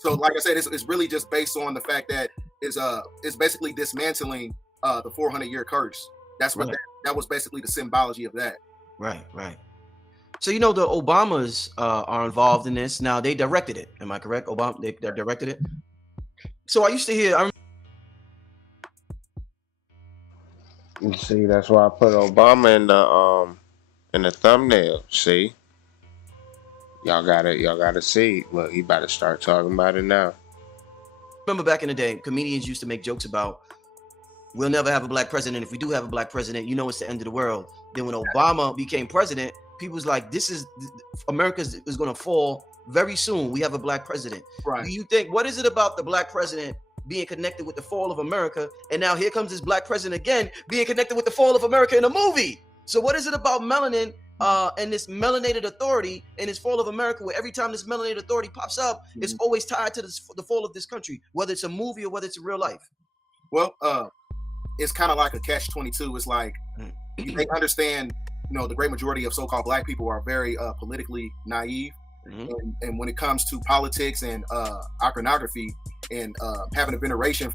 So like I said, it's really just based on the fact that it's basically dismantling the 400-year curse. That's what that was basically the symbology of that. Right. So you know the Obamas are involved in this. Now they directed it. Am I correct? Obama they directed it. So I used to hear. You see, that's why I put Obama in the thumbnail. See, y'all gotta see. Look, he about to start talking about it now. Remember back in the day, comedians used to make jokes about we'll never have a black president. If we do have a black president, you know it's the end of the world. Then when Obama became president, people was like, this is America is going to fall very soon. We have a black president. Right. Do you think, what is it about the black president being connected with the fall of America? And now here comes this black president again being connected with the fall of America in a movie. So what is it about melanin and this melanated authority and this fall of America, where every time this melanated authority pops up, it's always tied to the fall of this country, whether it's a movie or whether it's real life? Well, it's kind of like a catch-22. It's like they understand, the great majority of so-called black people are very politically naive. And when it comes to politics and iconography and having a veneration.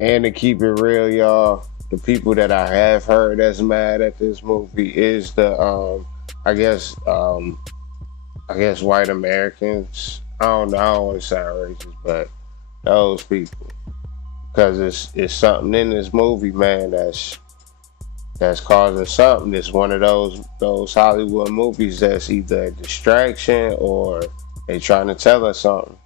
And to keep it real, y'all, the people that I have heard that's mad at this movie is the I guess white Americans. I don't want to sound racist, but those people, because it's something in this movie, man, that's causing something. It's one of those Hollywood movies that's either a distraction or they trying to tell us something.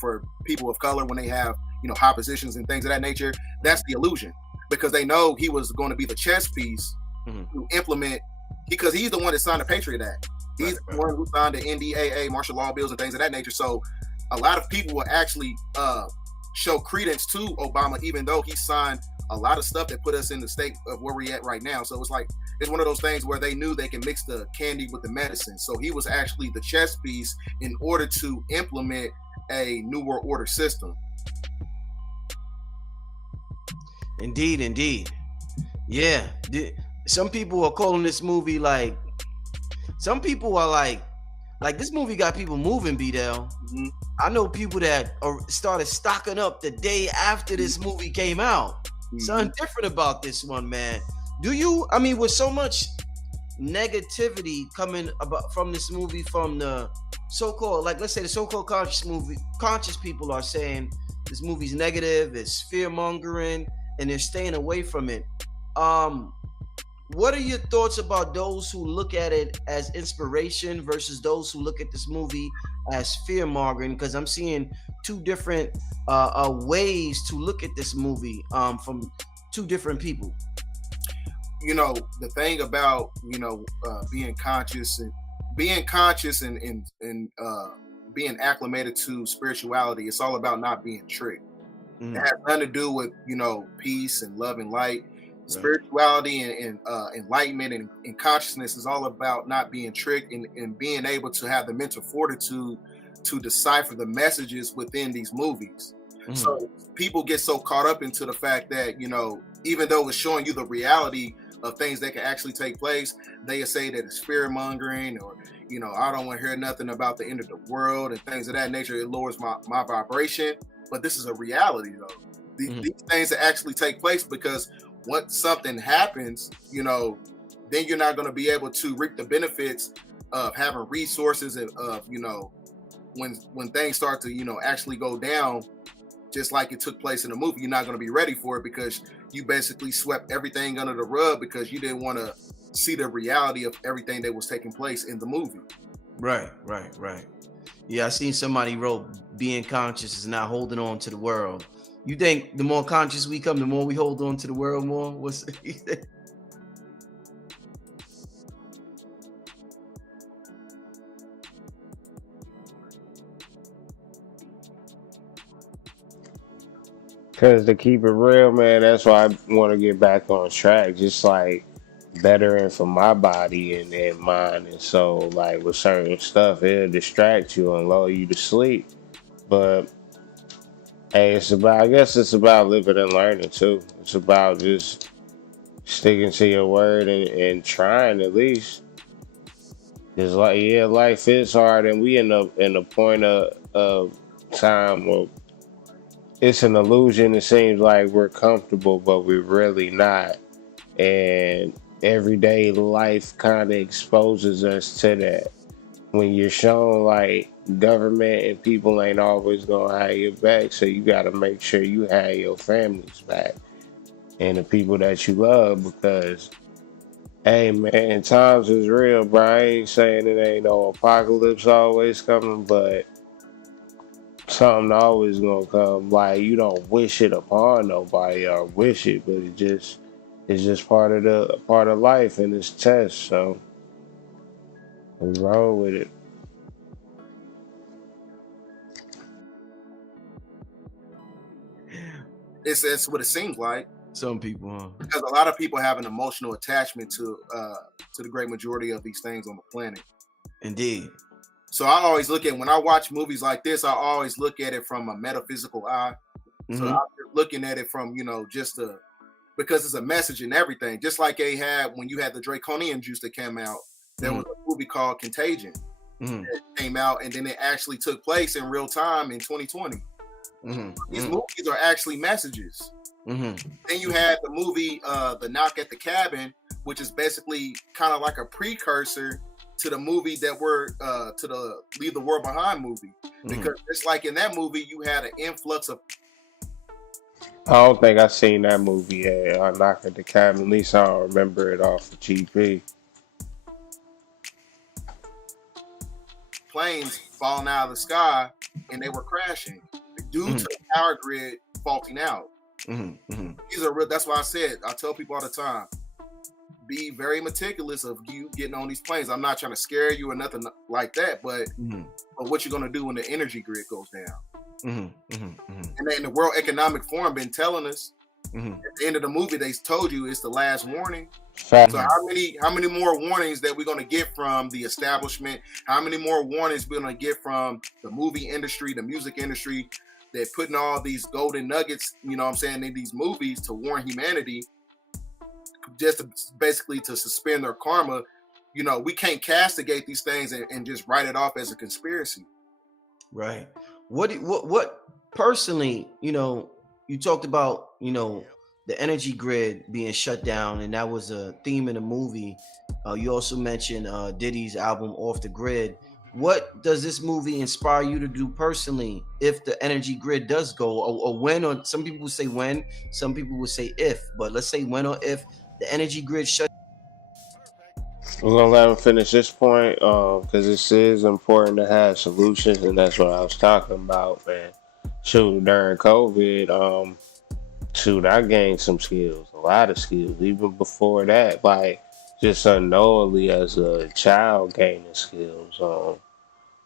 For people of color, when they have high positions and things of that nature, that's the illusion, because they know he was going to be the chess piece to implement, because he's the one that signed the Patriot Act. He's the one who signed the NDAA, martial law bills and things of that nature. So a lot of people will actually show credence to Obama, even though he signed a lot of stuff that put us in the state of where we're at right now. So it's like, it's one of those things where they knew they can mix the candy with the medicine. So he was actually the chess piece in order to implement a New World Order system. Indeed. Yeah. Some people are calling this movie like, some people are like this movie got people moving, B-Dell. I know people that started stocking up the day after this movie came out. Something different about this one, man. With so much negativity coming about from this movie, from the so-called, like, let's say the so-called conscious people are saying this movie's negative, it's fear-mongering, and they're staying away from it. What are your thoughts about those who look at it as inspiration versus those who look at this movie as fear-mongering? Because I'm seeing two different ways to look at this movie from two different people. The thing about being conscious and being acclimated to spirituality, it's all about not being tricked. It has nothing to do with peace and love and light. Spirituality and enlightenment and consciousness is all about not being tricked and being able to have the mental fortitude to decipher the messages within these movies. So people get so caught up into the fact that even though it's showing you the reality of things that can actually take place, they say that it's fear mongering, or I don't want to hear nothing about the end of the world and things of that nature. It lowers my vibration. But this is a reality, though. These things that actually take place, because once something happens, then you're not going to be able to reap the benefits of having resources and of when things start to actually go down, just like it took place in the movie. You're not going to be ready for it, because you basically swept everything under the rug because you didn't want to see the reality of everything that was taking place in the movie. Right. Yeah, I seen somebody wrote, being conscious is not holding on to the world. You think the more conscious we come, the more we hold on to the world more? What's Because to keep it real, man, that's why I want to get back on track. Just like bettering for my body and mind. And so, like, with certain stuff, it'll distract you and lull you to sleep. But hey, I guess it's about living and learning too. It's about just sticking to your word and trying, at least. Because life is hard, and we in a point of time where it's an illusion. It seems like we're comfortable, but we're really not. And everyday life kind of exposes us to that. When you're shown like government and people ain't always gonna have your back, so you gotta make sure you have your family's back and the people that you love, because hey man, times is real, bro. I ain't saying it ain't no apocalypse always coming, but something always gonna come. Like, you don't wish it upon nobody or wish it, but it's just part of life and it's test. So we roll with it. It's what it seems like. Some people, huh? Because a lot of people have an emotional attachment to the great majority of these things on the planet. Indeed. So I always look at, when I watch movies like this, I always look at it from a metaphysical eye. So I'm looking at it from, just because it's a message and everything. Just like they had when you had the draconian juice that came out, there was a movie called Contagion that came out, and then it actually took place in real time in 2020. These movies are actually messages. Then you had the movie The Knock at the Cabin, which is basically kind of like a precursor to the movie that we're to the Leave the World Behind movie, because it's like in that movie you had an influx of. I don't think I seen that movie yet. I Knock at the Cabin. At least I don't remember it off of GP. Planes falling out of the sky and they were crashing due to the power grid faulting out. These are real. That's why I said, I tell people all the time, be very meticulous of you getting on these planes. I'm not trying to scare you or nothing like that, but what you're gonna do when the energy grid goes down. And then the World Economic Forum been telling us at the end of the movie, they told you it's the last warning. So how many more warnings that we're gonna get from the establishment? How many more warnings we're gonna get from the movie industry, the music industry? They're putting all these golden nuggets, in these movies to warn humanity, just to, basically to suspend their karma. We can't castigate these things and just write it off as a conspiracy. Right. What personally, you talked about, the energy grid being shut down, and that was a theme in the movie. You also mentioned Diddy's album Off the Grid. What does this movie inspire you to do personally if the energy grid does go, or when? Or some people would say when, some people would say if, but let's say when or if the energy grid shut. We're gonna let him finish this point because this is important to have solutions, and that's what I was talking about, man. Shoot, during COVID, I gained some skills, a lot of skills, even before that, like just unknowingly as a child gaining skills,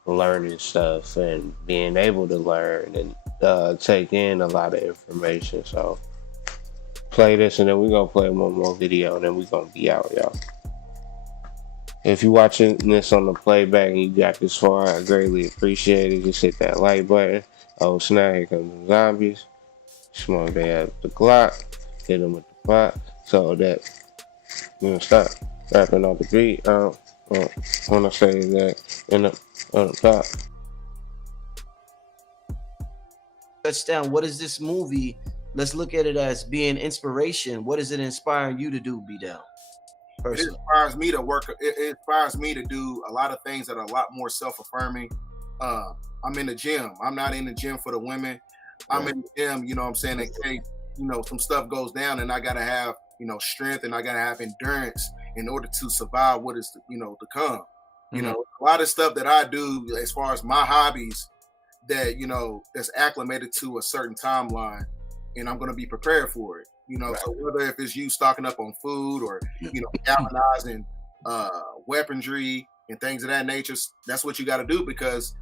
learning stuff and being able to learn and take in a lot of information. So play this, and then we're gonna play one more video, and then we're gonna be out, y'all. If you're watching this on the playback and you got this far, I greatly appreciate it. Just hit that like button. Oh snap, here comes the zombies. Smoke they have the Glock, hit them with the pot, so that stop rapping on the beat. When I say that in the on the top. Touchdown. What is this movie? Let's look at it as being inspiration. What is it inspiring you to do, B-Down? It inspires me to work. It inspires me to do a lot of things that are a lot more self-affirming. I'm in the gym. I'm not in the gym for the women. I'm in the gym, in case, some stuff goes down and I got to have, strength, and I got to have endurance in order to survive what is, to come. A lot of stuff that I do as far as my hobbies that, that's acclimated to a certain timeline, and I'm going to be prepared for it. So whether if it's you stocking up on food or, galvanizing weaponry and things of that nature, that's what you got to do, because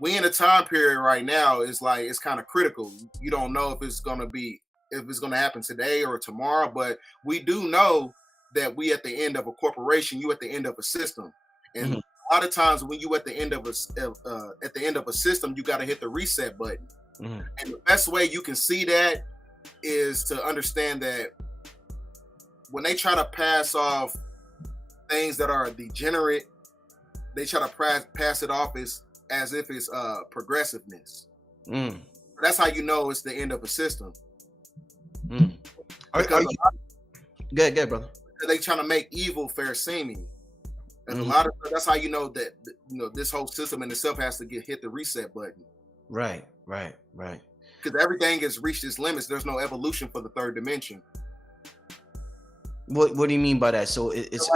we in a time period right now is like, it's kind of critical. You don't know if it's going to happen today or tomorrow, but we do know that we at the end of a corporation, you at the end of a system. And a lot of times when you at the end of a system, you got to hit the reset button. And the best way you can see that is to understand that when they try to pass off things that are degenerate, they try to pass it off as if it's progressiveness. That's how you know it's the end of a system. Good, brother. They trying to make evil fair seeming. And Mhm. a lot of that's how you know that this whole system in itself has to hit the reset button. Right. Because everything has reached its limits. There's no evolution for the third dimension. What do you mean by that? So it's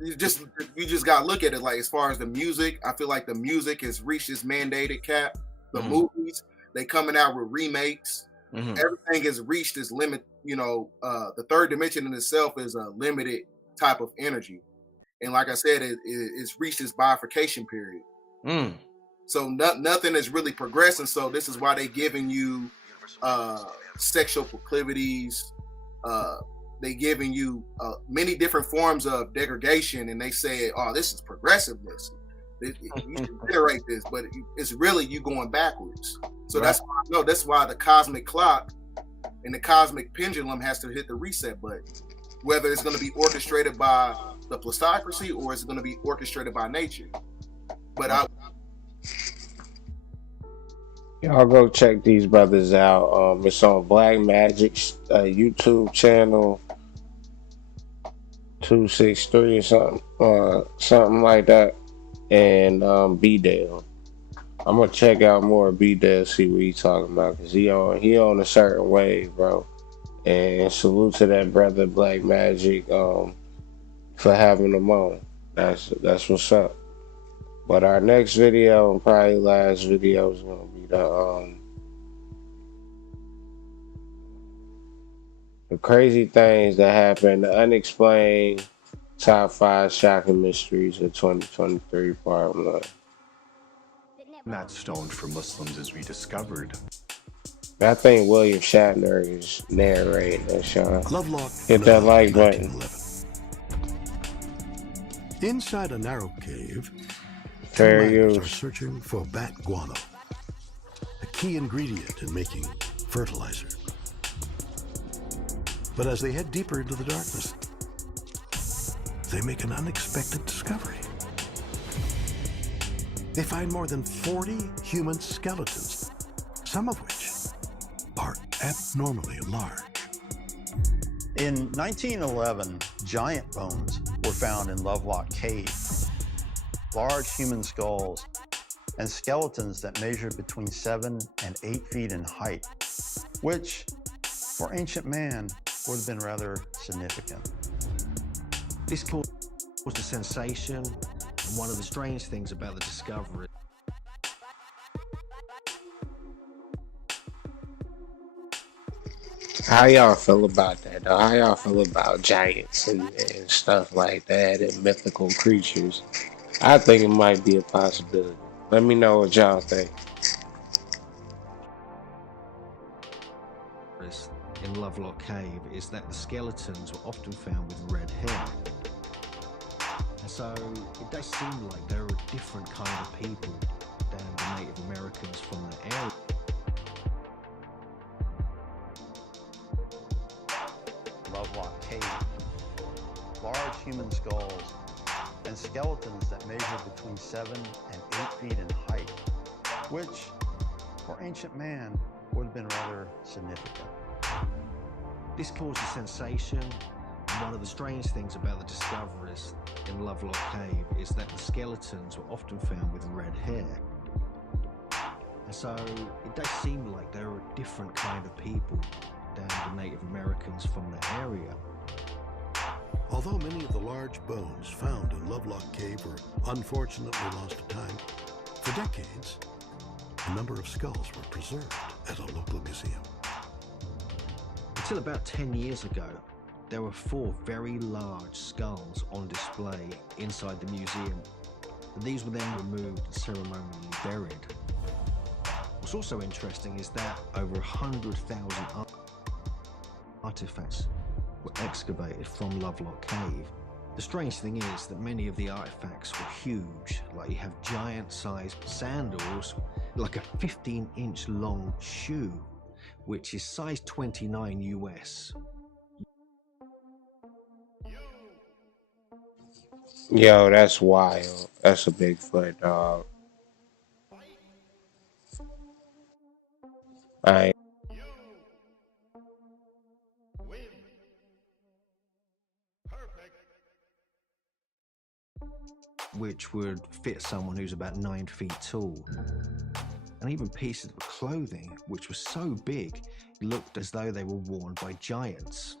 You just gotta look at it like as far as the music. I feel like the music has reached its mandated cap. The movies, they coming out with remakes. Everything has reached its limit. The third dimension in itself is a limited type of energy, and like I said, it's reached its bifurcation period. So nothing is really progressing. So this is why they giving you sexual proclivities. They giving you many different forms of degradation, and they say, "Oh, this is progressiveness. You should generate this," but it's really you going backwards. So that's why the cosmic clock and the cosmic pendulum has to hit the reset button. Whether it's going to be orchestrated by the plutocracy or it's going to be orchestrated by nature. But Y'all go check these brothers out. It's on Black Magic's YouTube channel, 263 or something like that, and B-Dale. I'm gonna check out more of B-Dale, see what he's talking about, cause he on a certain wave, bro. And salute to that brother Black Magic for having him on. That's what's up. But our next video and probably last video is gonna be the crazy things that happen, the unexplained top 5 shocking mysteries of 2023 part 1. Not stoned for Muslims as we discovered. I think William Shatner is narrating that, Sean. Lovelock, hit that like button. Inside a narrow cave, Fair miners are use. searching for bat guano, a key ingredient in making fertilizer. But as they head deeper into the darkness, they make an unexpected discovery. They find more than 40 human skeletons, some of which are abnormally large. In 1911, giant bones were found in Lovelock Cave. Large human skulls and skeletons that measured between 7 and 8 feet in height, which for ancient man would have been rather significant. This caused a sensation, and one of the strange things about the discovery. How y'all feel about that, though? How y'all feel about giants and stuff like that and mythical creatures? I think it might be a possibility. Let me know what y'all think. In Lovelock Cave is that the skeletons were often found with red hair. And so it does seem like there are a different kind of people than the Native Americans from the area. Lovelock Cave. Large human skulls and skeletons that measured between 7 and 8 feet in height, which for ancient man would have been rather significant. This caused a sensation, and one of the strange things about the discoveries in Lovelock Cave is that the skeletons were often found with red hair. And so it does seem like there are a different kind of people than the Native Americans from the area. Although many of the large bones found in Lovelock Cave were unfortunately lost to time, for decades, a number of skulls were preserved at a local museum. Until about 10 years ago, there were 4 very large skulls on display inside the museum. These were then removed and ceremonially buried. What's also interesting is that over 100,000 artifacts were excavated from Lovelock Cave. The strange thing is that many of the artifacts were huge, like you have giant-sized sandals, like a 15-inch long shoe, which is size 29 US. Yo, that's wild. That's a Bigfoot, dog. I which would fit someone who's about 9 feet tall. And even pieces of clothing, which were so big, it looked as though they were worn by giants.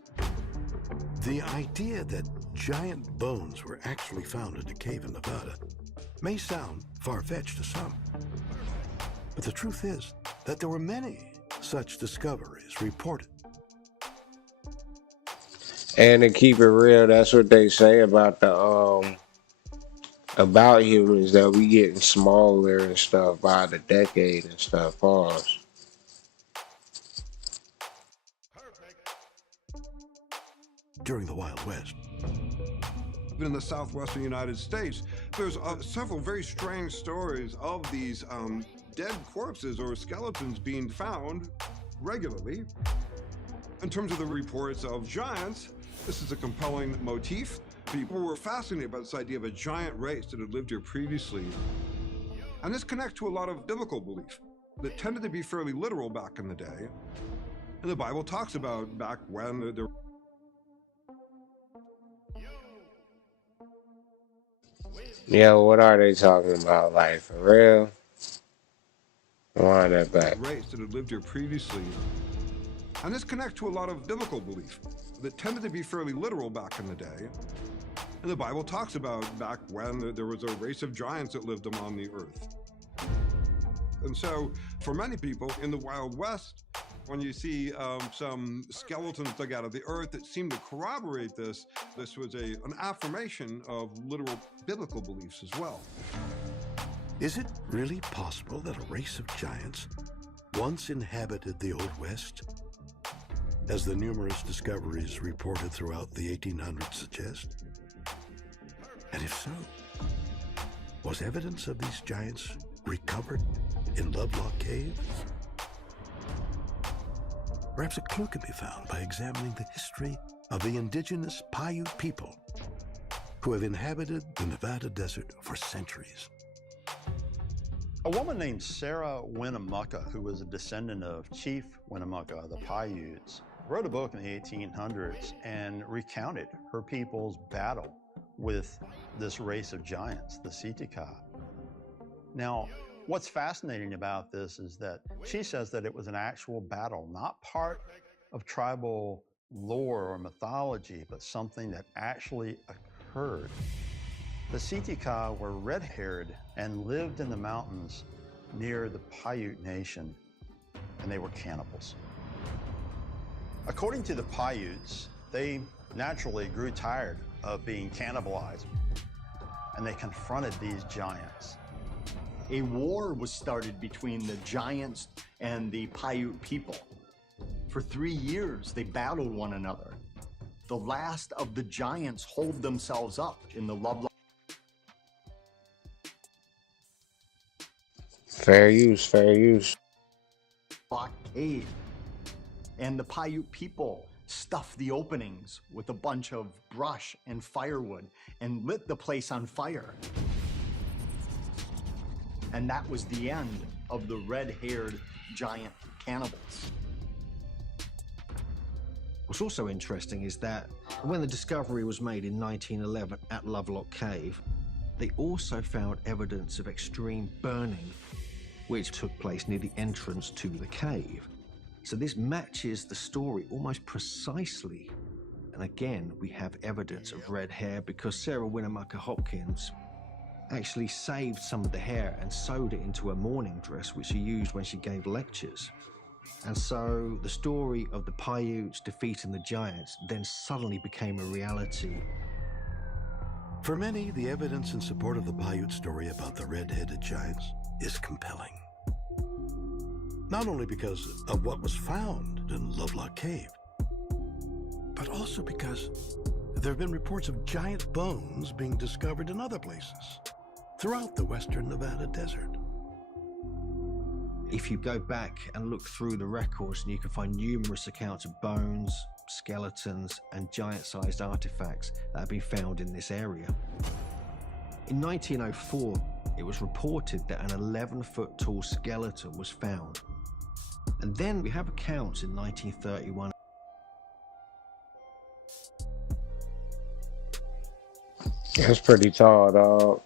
The idea that giant bones were actually found in a cave in Nevada may sound far-fetched to some. But the truth is that there were many such discoveries reported. And to keep it real, that's what they say about the about humans, that we getting smaller and stuff by the decade and stuff. Pause. During the Wild West, in the southwestern United States, there's several very strange stories of these dead corpses or skeletons being found regularly. In terms of the reports of giants, this is a compelling motif. People were fascinated by this idea of a giant race that had lived here previously. And this connects to a lot of biblical belief that tended to be fairly literal back in the day. And the Bible talks about back when there. Yeah, what are they talking about? Like, for real? Wind that back. Race that had lived here previously. And this connects to a lot of biblical belief that tended to be fairly literal back in the day. And the Bible talks about back when there was a race of giants that lived among the earth. And so, for many people in the Wild West, when you see some skeletons dug out of the earth that seem to corroborate this, this was an affirmation of literal biblical beliefs as well. is it really possible that a race of giants once inhabited the Old West, as the numerous discoveries reported throughout the 1800s suggest? And if so, was evidence of these giants recovered in Lovelock Cave? Perhaps a clue can be found by examining the history of the indigenous Paiute people who have inhabited the Nevada desert for centuries. A woman named Sarah Winnemucca, who was a descendant of Chief Winnemucca, the Paiutes, wrote a book in the 1800s and recounted her people's battle with this race of giants, the Sitka. Now, what's fascinating about this is that she says that it was an actual battle, not part of tribal lore or mythology, but something that actually occurred. The Sitka were red-haired and lived in the mountains near the Paiute Nation, and they were cannibals. According to the Paiutes, they naturally grew tired of being cannibalized, and they confronted these giants. A war was started between the giants and the Paiute people. For 3 years, they battled one another. The last of the giants holed themselves up in the Lovelock. Fair use, fair use. Cave. And the Paiute people stuffed the openings with a bunch of brush and firewood and lit the place on fire. And that was the end of the red-haired giant cannibals. What's also interesting is that when the discovery was made in 1911 at Lovelock Cave, they also found evidence of extreme burning, which took place near the entrance to the cave. So this matches the story almost precisely. And again, we have evidence of red hair because Sarah Winnemucca Hopkins actually saved some of the hair and sewed it into a mourning dress, which she used when she gave lectures. And so the story of the Paiutes defeating the giants then suddenly became a reality. For many, the evidence in support of the Paiute story about the red-headed giants is compelling. Not only because of what was found in Lovelock Cave, but also because there have been reports of giant bones being discovered in other places throughout the western Nevada desert. If you go back and look through the records, and you can find numerous accounts of bones, skeletons, and giant-sized artifacts that have been found in this area. In 1904, it was reported that an 11-foot tall skeleton was found. And then we have accounts in 1931. That's pretty tall, dog.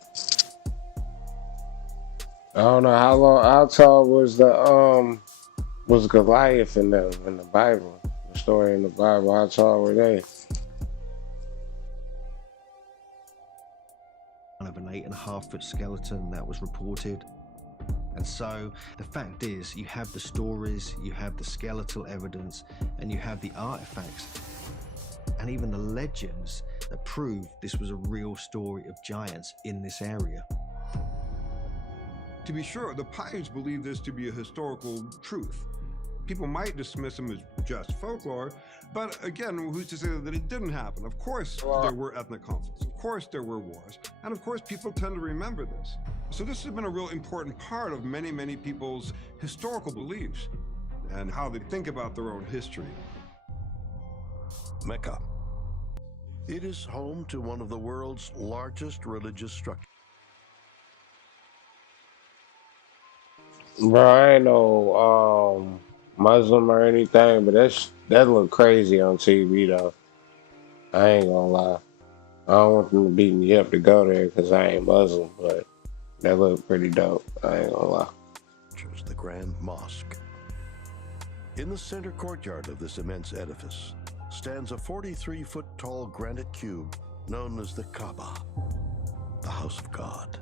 I don't know how tall was Goliath in the Bible, the story in the Bible. How tall were they? Of an 8.5-foot skeleton that was reported. And so the fact is, you have the stories, you have the skeletal evidence, and you have the artifacts, and even the legends that prove this was a real story of giants in this area. To be sure, the Paiutes believe this to be a historical truth. People might dismiss them as just folklore, but again, who's to say that it didn't happen? Of course, there were ethnic conflicts. Of course, there were wars. And of course, people tend to remember this. So this has been a real important part of many, many people's historical beliefs and how they think about their own history. Mecca. It is home to one of the world's largest religious structures. Bro, I ain't no Muslim or anything, but that look crazy on TV though. I ain't gonna lie. I don't want them to beat me up to go there because I ain't Muslim, but that look pretty dope. I ain't gonna lie. The Grand Mosque. In the center courtyard of this immense edifice stands a 43-foot tall granite cube known as the Kaaba, the house of God.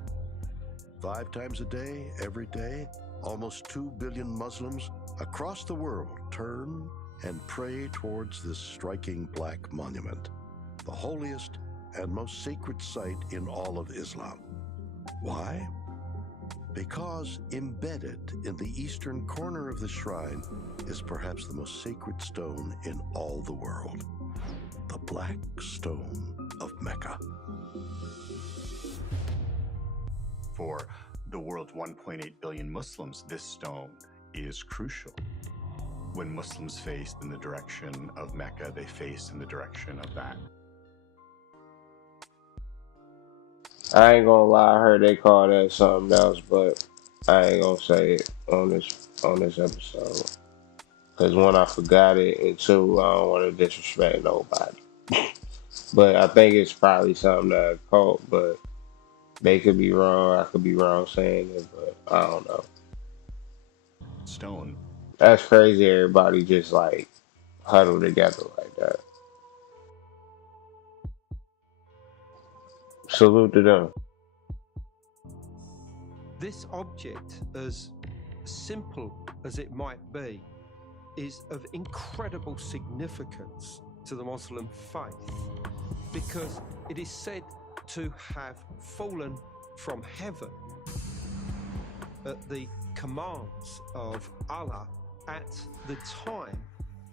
5 times a day, every day, almost 2 billion Muslims across the world turn and pray towards this striking black monument, the holiest and most sacred site in all of Islam. Why? Because embedded in the eastern corner of the shrine is perhaps the most sacred stone in all the world, the Black Stone of Mecca. For the world's 1.8 billion Muslims, this stone is crucial. When Muslims face in the direction of Mecca, they face in the direction of that. I ain't gonna lie, I heard they call that something else, but I ain't gonna say it on this episode. Cause one, I forgot it, and two, I don't want to disrespect nobody. But I think it's probably something that I caught, but they could be wrong. I could be wrong saying it, but I don't know. Stone. That's crazy. Everybody just like huddle together like that. Salute to them. This object, as simple as it might be, is of incredible significance to the Muslim faith because it is said to have fallen from heaven at the commands of Allah at the time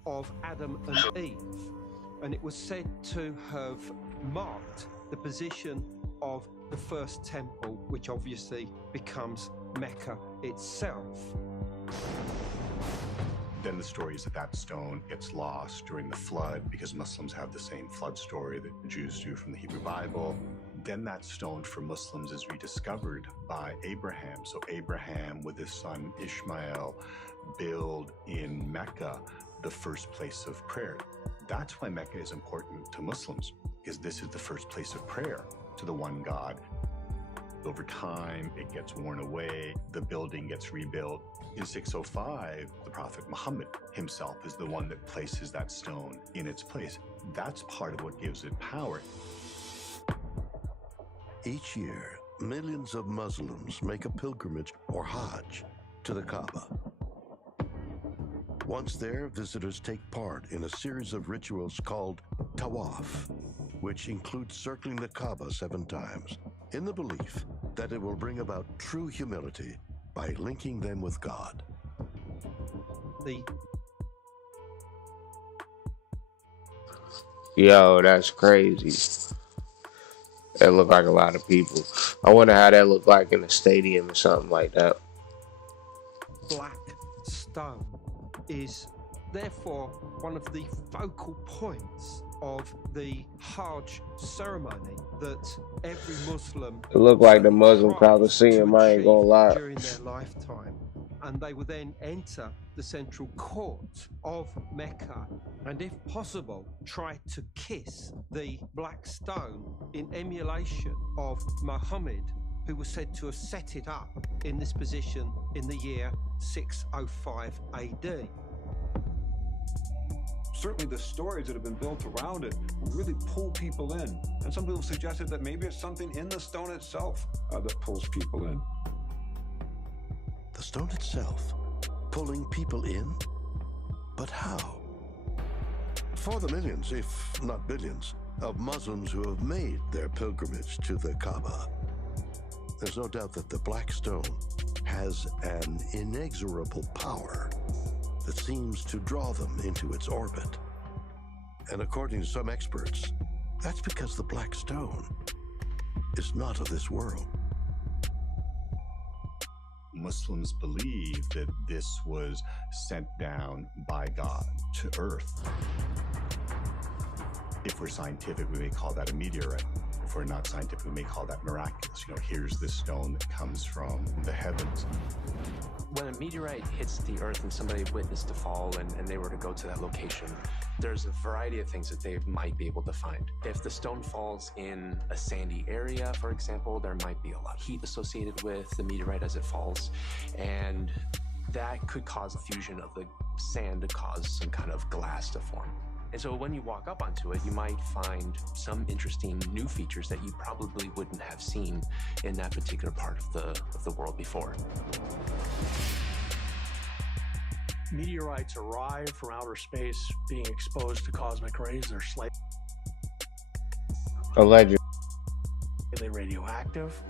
of Adam and Eve, and it was said to have marked the position of the first temple, which obviously becomes Mecca itself. Then the story is that stone gets lost during the flood because Muslims have the same flood story that the Jews do from the Hebrew Bible. Then that stone for Muslims is rediscovered by Abraham. So Abraham with his son Ishmael build in Mecca the first place of prayer. That's why Mecca is important to Muslims, because this is the first place of prayer to the one God. Over time, it gets worn away, the building gets rebuilt. In 605, the Prophet Muhammad himself is the one that places that stone in its place. That's part of what gives it power. Each year, millions of Muslims make a pilgrimage or Hajj to the Kaaba. Once there, visitors take part in a series of rituals called tawaf, which includes circling the Kaaba 7 times, in the belief that it will bring about true humility by linking them with God. Yo, that's crazy. That look like a lot of people. I wonder how that look like in a stadium or something like that. Black stone is therefore one of the focal points of the Hajj ceremony that every Muslim It looked like the Muslim Coliseum, I ain't gonna lie. during their lifetime, and they will then enter the central court of Mecca and, if possible, try to kiss the black stone in emulation of Muhammad who was said to have set it up in this position in the year 605 AD. Certainly the stories that have been built around it really pull people in. And some people suggested that maybe it's something in the stone itself that pulls people in. The stone itself pulling people in? But how? For the millions, if not billions, of Muslims who have made their pilgrimage to the Kaaba, there's no doubt that the black stone has an inexorable power that seems to draw them into its orbit. And according to some experts, that's because the black stone is not of this world. Muslims believe that this was sent down by God to Earth. If we're scientific, we may call that a meteorite. If we're not scientific, we may call that miraculous. You know, here's this stone that comes from the heavens. When a meteorite hits the Earth and somebody witnessed a fall and they were to go to that location, there's a variety of things that they might be able to find. If the stone falls in a sandy area, for example, there might be a lot of heat associated with the meteorite as it falls, and that could cause a fusion of the sand to cause some kind of glass to form. And so when you walk up onto it, you might find some interesting new features that you probably wouldn't have seen in that particular part of the world before. Meteorites arrive from outer space being exposed to cosmic rays. They're slightly Allegedly. radioactive.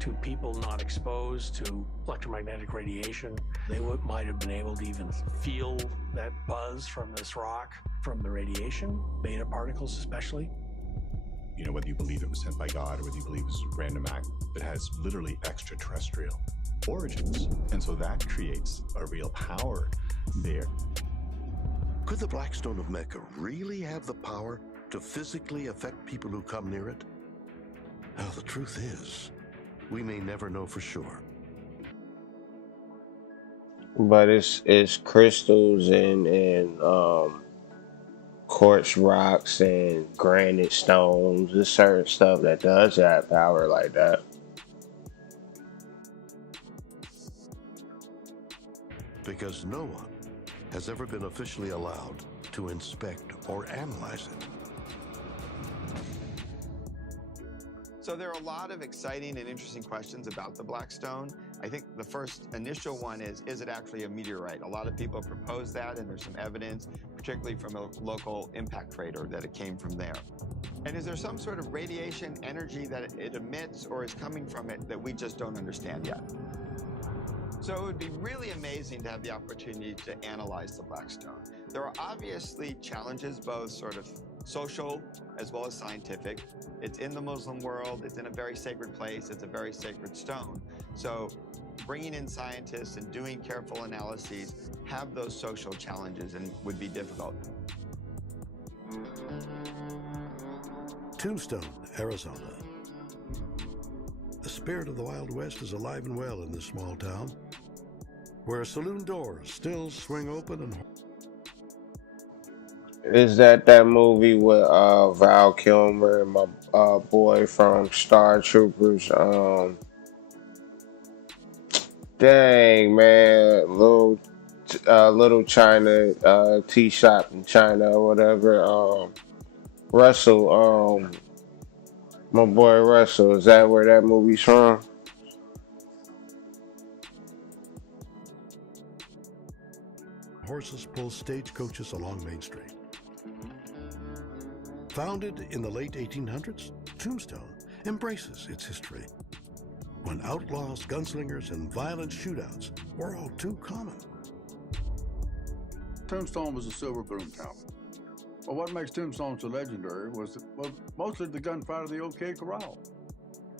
To people not exposed to electromagnetic radiation, they might have been able to even feel that buzz from this rock, from the radiation, beta particles especially. You know, whether you believe it was sent by God or whether you believe it was a random act, it has literally extraterrestrial origins. And so that creates a real power there. Could the Black Stone of Mecca really have the power to physically affect people who come near it? Now, the truth is, we may never know for sure. But it's crystals and quartz rocks and granite stones. There's certain stuff that does have power like that. Because no one has ever been officially allowed to inspect or analyze it. So there are a lot of exciting and interesting questions about the black stone. I think the first initial one is it actually a meteorite? A lot of people propose that, and there's some evidence, particularly from a local impact crater, that it came from there. And is there some sort of radiation energy that it emits or is coming from it that we just don't understand yet? So it would be really amazing to have the opportunity to analyze the black stone. There are obviously challenges, both sort of social as well as scientific. It's in the Muslim world, it's in a very sacred place, it's a very sacred stone. So bringing in scientists and doing careful analyses have those social challenges and would be difficult. Tombstone, Arizona. The spirit of the Wild West is alive and well in this small town, where saloon doors still swing open and... Is that movie with Val Kilmer and my boy from Star Troopers? Dang, man, little China tea shop in China or whatever. Russell, my boy Russell. Is that where that movie's from? Horses pull stagecoaches along Main Street. Founded in the late 1800s, Tombstone embraces its history, when outlaws, gunslingers, and violent shootouts were all too common. Tombstone was a silver boom town. Well, what makes Tombstone so legendary was mostly the gunfight of the OK Corral.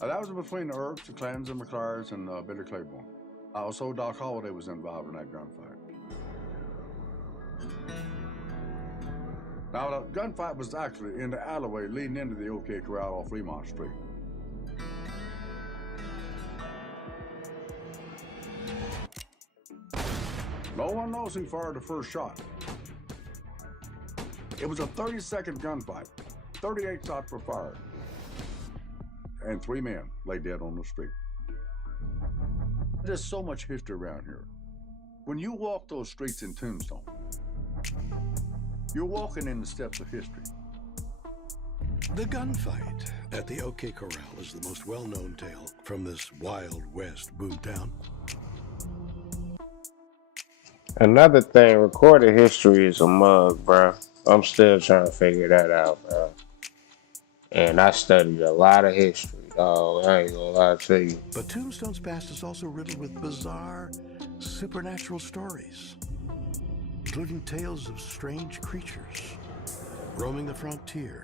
That was between the Earps, the Clans, and McClars, and Billy Claiborne. Also, Doc Holliday was involved in that gunfight. Now, the gunfight was actually in the alleyway leading into the OK Corral off Fremont Street. No one knows who fired the first shot. It was a 30-second gunfight. 38 shots were fired. and 3 men lay dead on the street. There's so much history around here. When you walk those streets in Tombstone, you're walking in the steps of history. The gunfight at the OK Corral is the most well-known tale from this Wild West boomtown. Another thing, recorded history is a mug, bro. I'm still trying to figure that out, bro. And I studied a lot of history. Oh, I ain't gonna lie to you. But Tombstone's past is also riddled with bizarre, supernatural stories, including tales of strange creatures roaming the frontier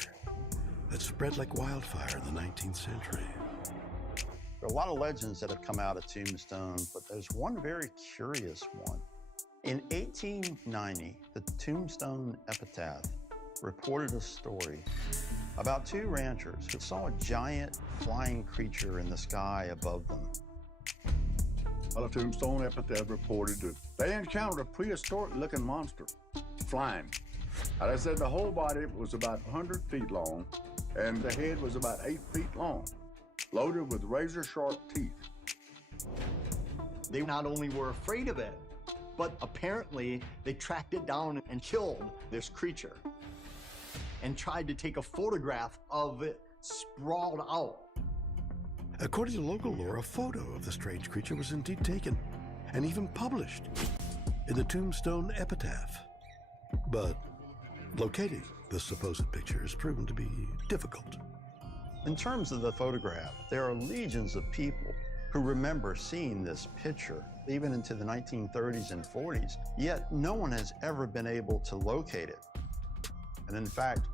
that spread like wildfire in the 19th century. There are a lot of legends that have come out of Tombstone, but there's one very curious one. In 1890, the Tombstone Epitaph reported a story about 2 ranchers who saw a giant flying creature in the sky above them. Well, the Tombstone Epitaph reported that they encountered a prehistoric-looking monster flying. Now, they said the whole body was about 100 feet long, and the head was about 8 feet long, loaded with razor-sharp teeth. They not only were afraid of it, but apparently they tracked it down and killed this creature and tried to take a photograph of it sprawled out. According to local lore, a photo of the strange creature was indeed taken and even published in the Tombstone Epitaph. But locating the supposed picture has proven to be difficult. In terms of the photograph, there are legions of people who remember seeing this picture, even into the 1930s and 40s, yet no one has ever been able to locate it. And in fact,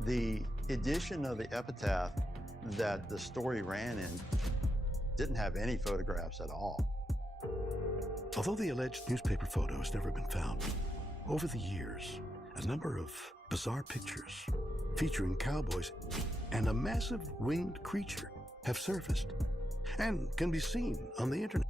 the edition of the epitaph that the story ran in didn't have any photographs at all. Although the alleged newspaper photo has never been found, over the years, a number of bizarre pictures featuring cowboys and a massive winged creature have surfaced and can be seen on the internet.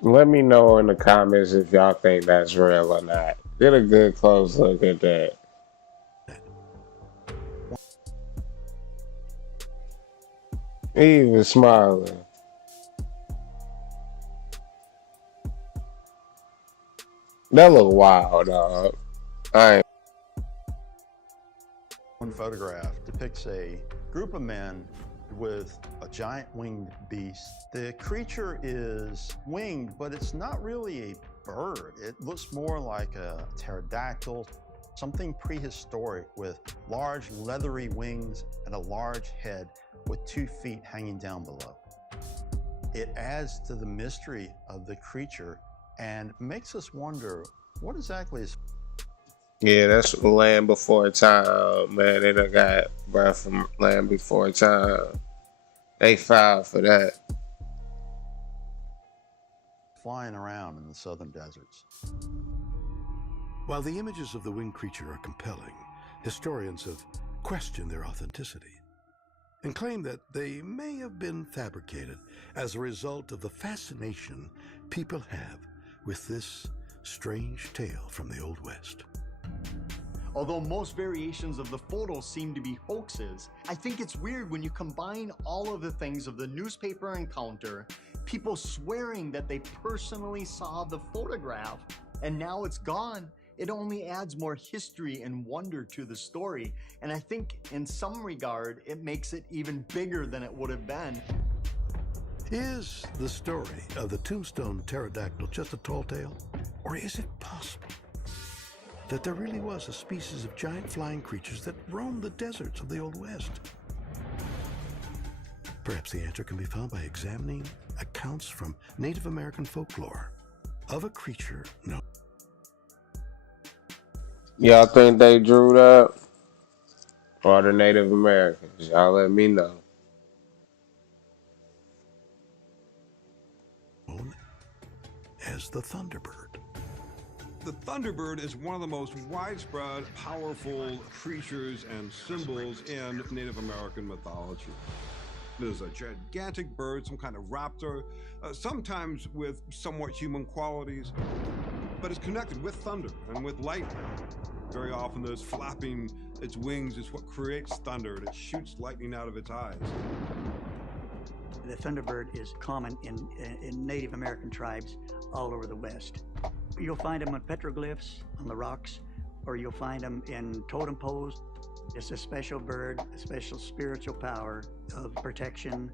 Let me know in the comments if y'all think that's real or not. Get a good close look at that. He even smiling. That look wild, dog. One photograph depicts a group of men with a giant winged beast. The creature is winged, but it's not really a bird. It looks more like a pterodactyl, something prehistoric with large leathery wings and a large head with 2 feet hanging down below. It adds to the mystery of the creature and makes us wonder what exactly is. Yeah, that's Land Before Time, man. They done got breath from Land Before Time. They filed for that. Flying around in the southern deserts. While the images of the winged creature are compelling, historians have questioned their authenticity and claim that they may have been fabricated as a result of the fascination people have with this strange tale from the Old West. Although most variations of the photos seem to be hoaxes, I think it's weird when you combine all of the things of the newspaper encounter, people swearing that they personally saw the photograph, and now it's gone. It only adds more history and wonder to the story, and I think in some regard it makes it even bigger than it would have been. Is the story of the Tombstone pterodactyl just a tall tale? Or is it possible that there really was a species of giant flying creatures that roamed the deserts of the Old West? Perhaps the answer can be found by examining accounts from Native American folklore of a creature known. Y'all think they drew that? Or the Native Americans? Y'all let me know. As the Thunderbird. The Thunderbird is one of the most widespread, powerful creatures and symbols in Native American mythology. It is a gigantic bird, some kind of raptor, sometimes with somewhat human qualities. but it's connected with thunder and with lightning. Very often those flapping its wings is what creates thunder, and it shoots lightning out of its eyes. The thunderbird is common in Native American tribes all over the West. You'll find them on petroglyphs on the rocks, or you'll find them in totem poles. It's a special bird, a special spiritual power of protection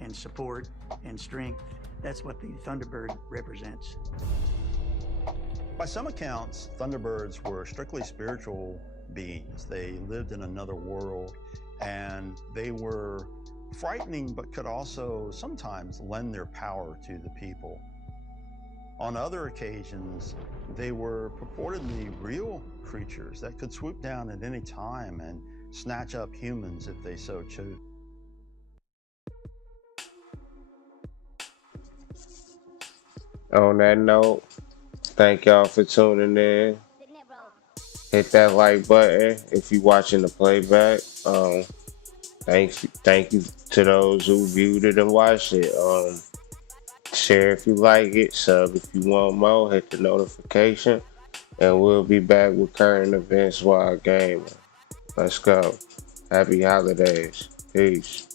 and support and strength. That's what the thunderbird represents. By some accounts, thunderbirds were strictly spiritual beings. They lived in another world, and they were frightening, but could also sometimes lend their power to the people. On other occasions, they were purportedly real creatures that could swoop down at any time and snatch up humans if they so chose. On that note, thank y'all for tuning in. Hit that like button if you're watching the playback. Thank you to those who viewed it and watched it. Share if you like it, sub if you want more, hit the notification, and we'll be back with current events while gaming. Let's go. Happy holidays. Peace.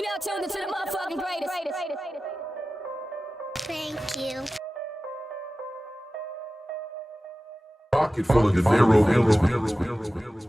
Now tuned into the motherfucking greatest. Thank you. Pocket full of dinero beats.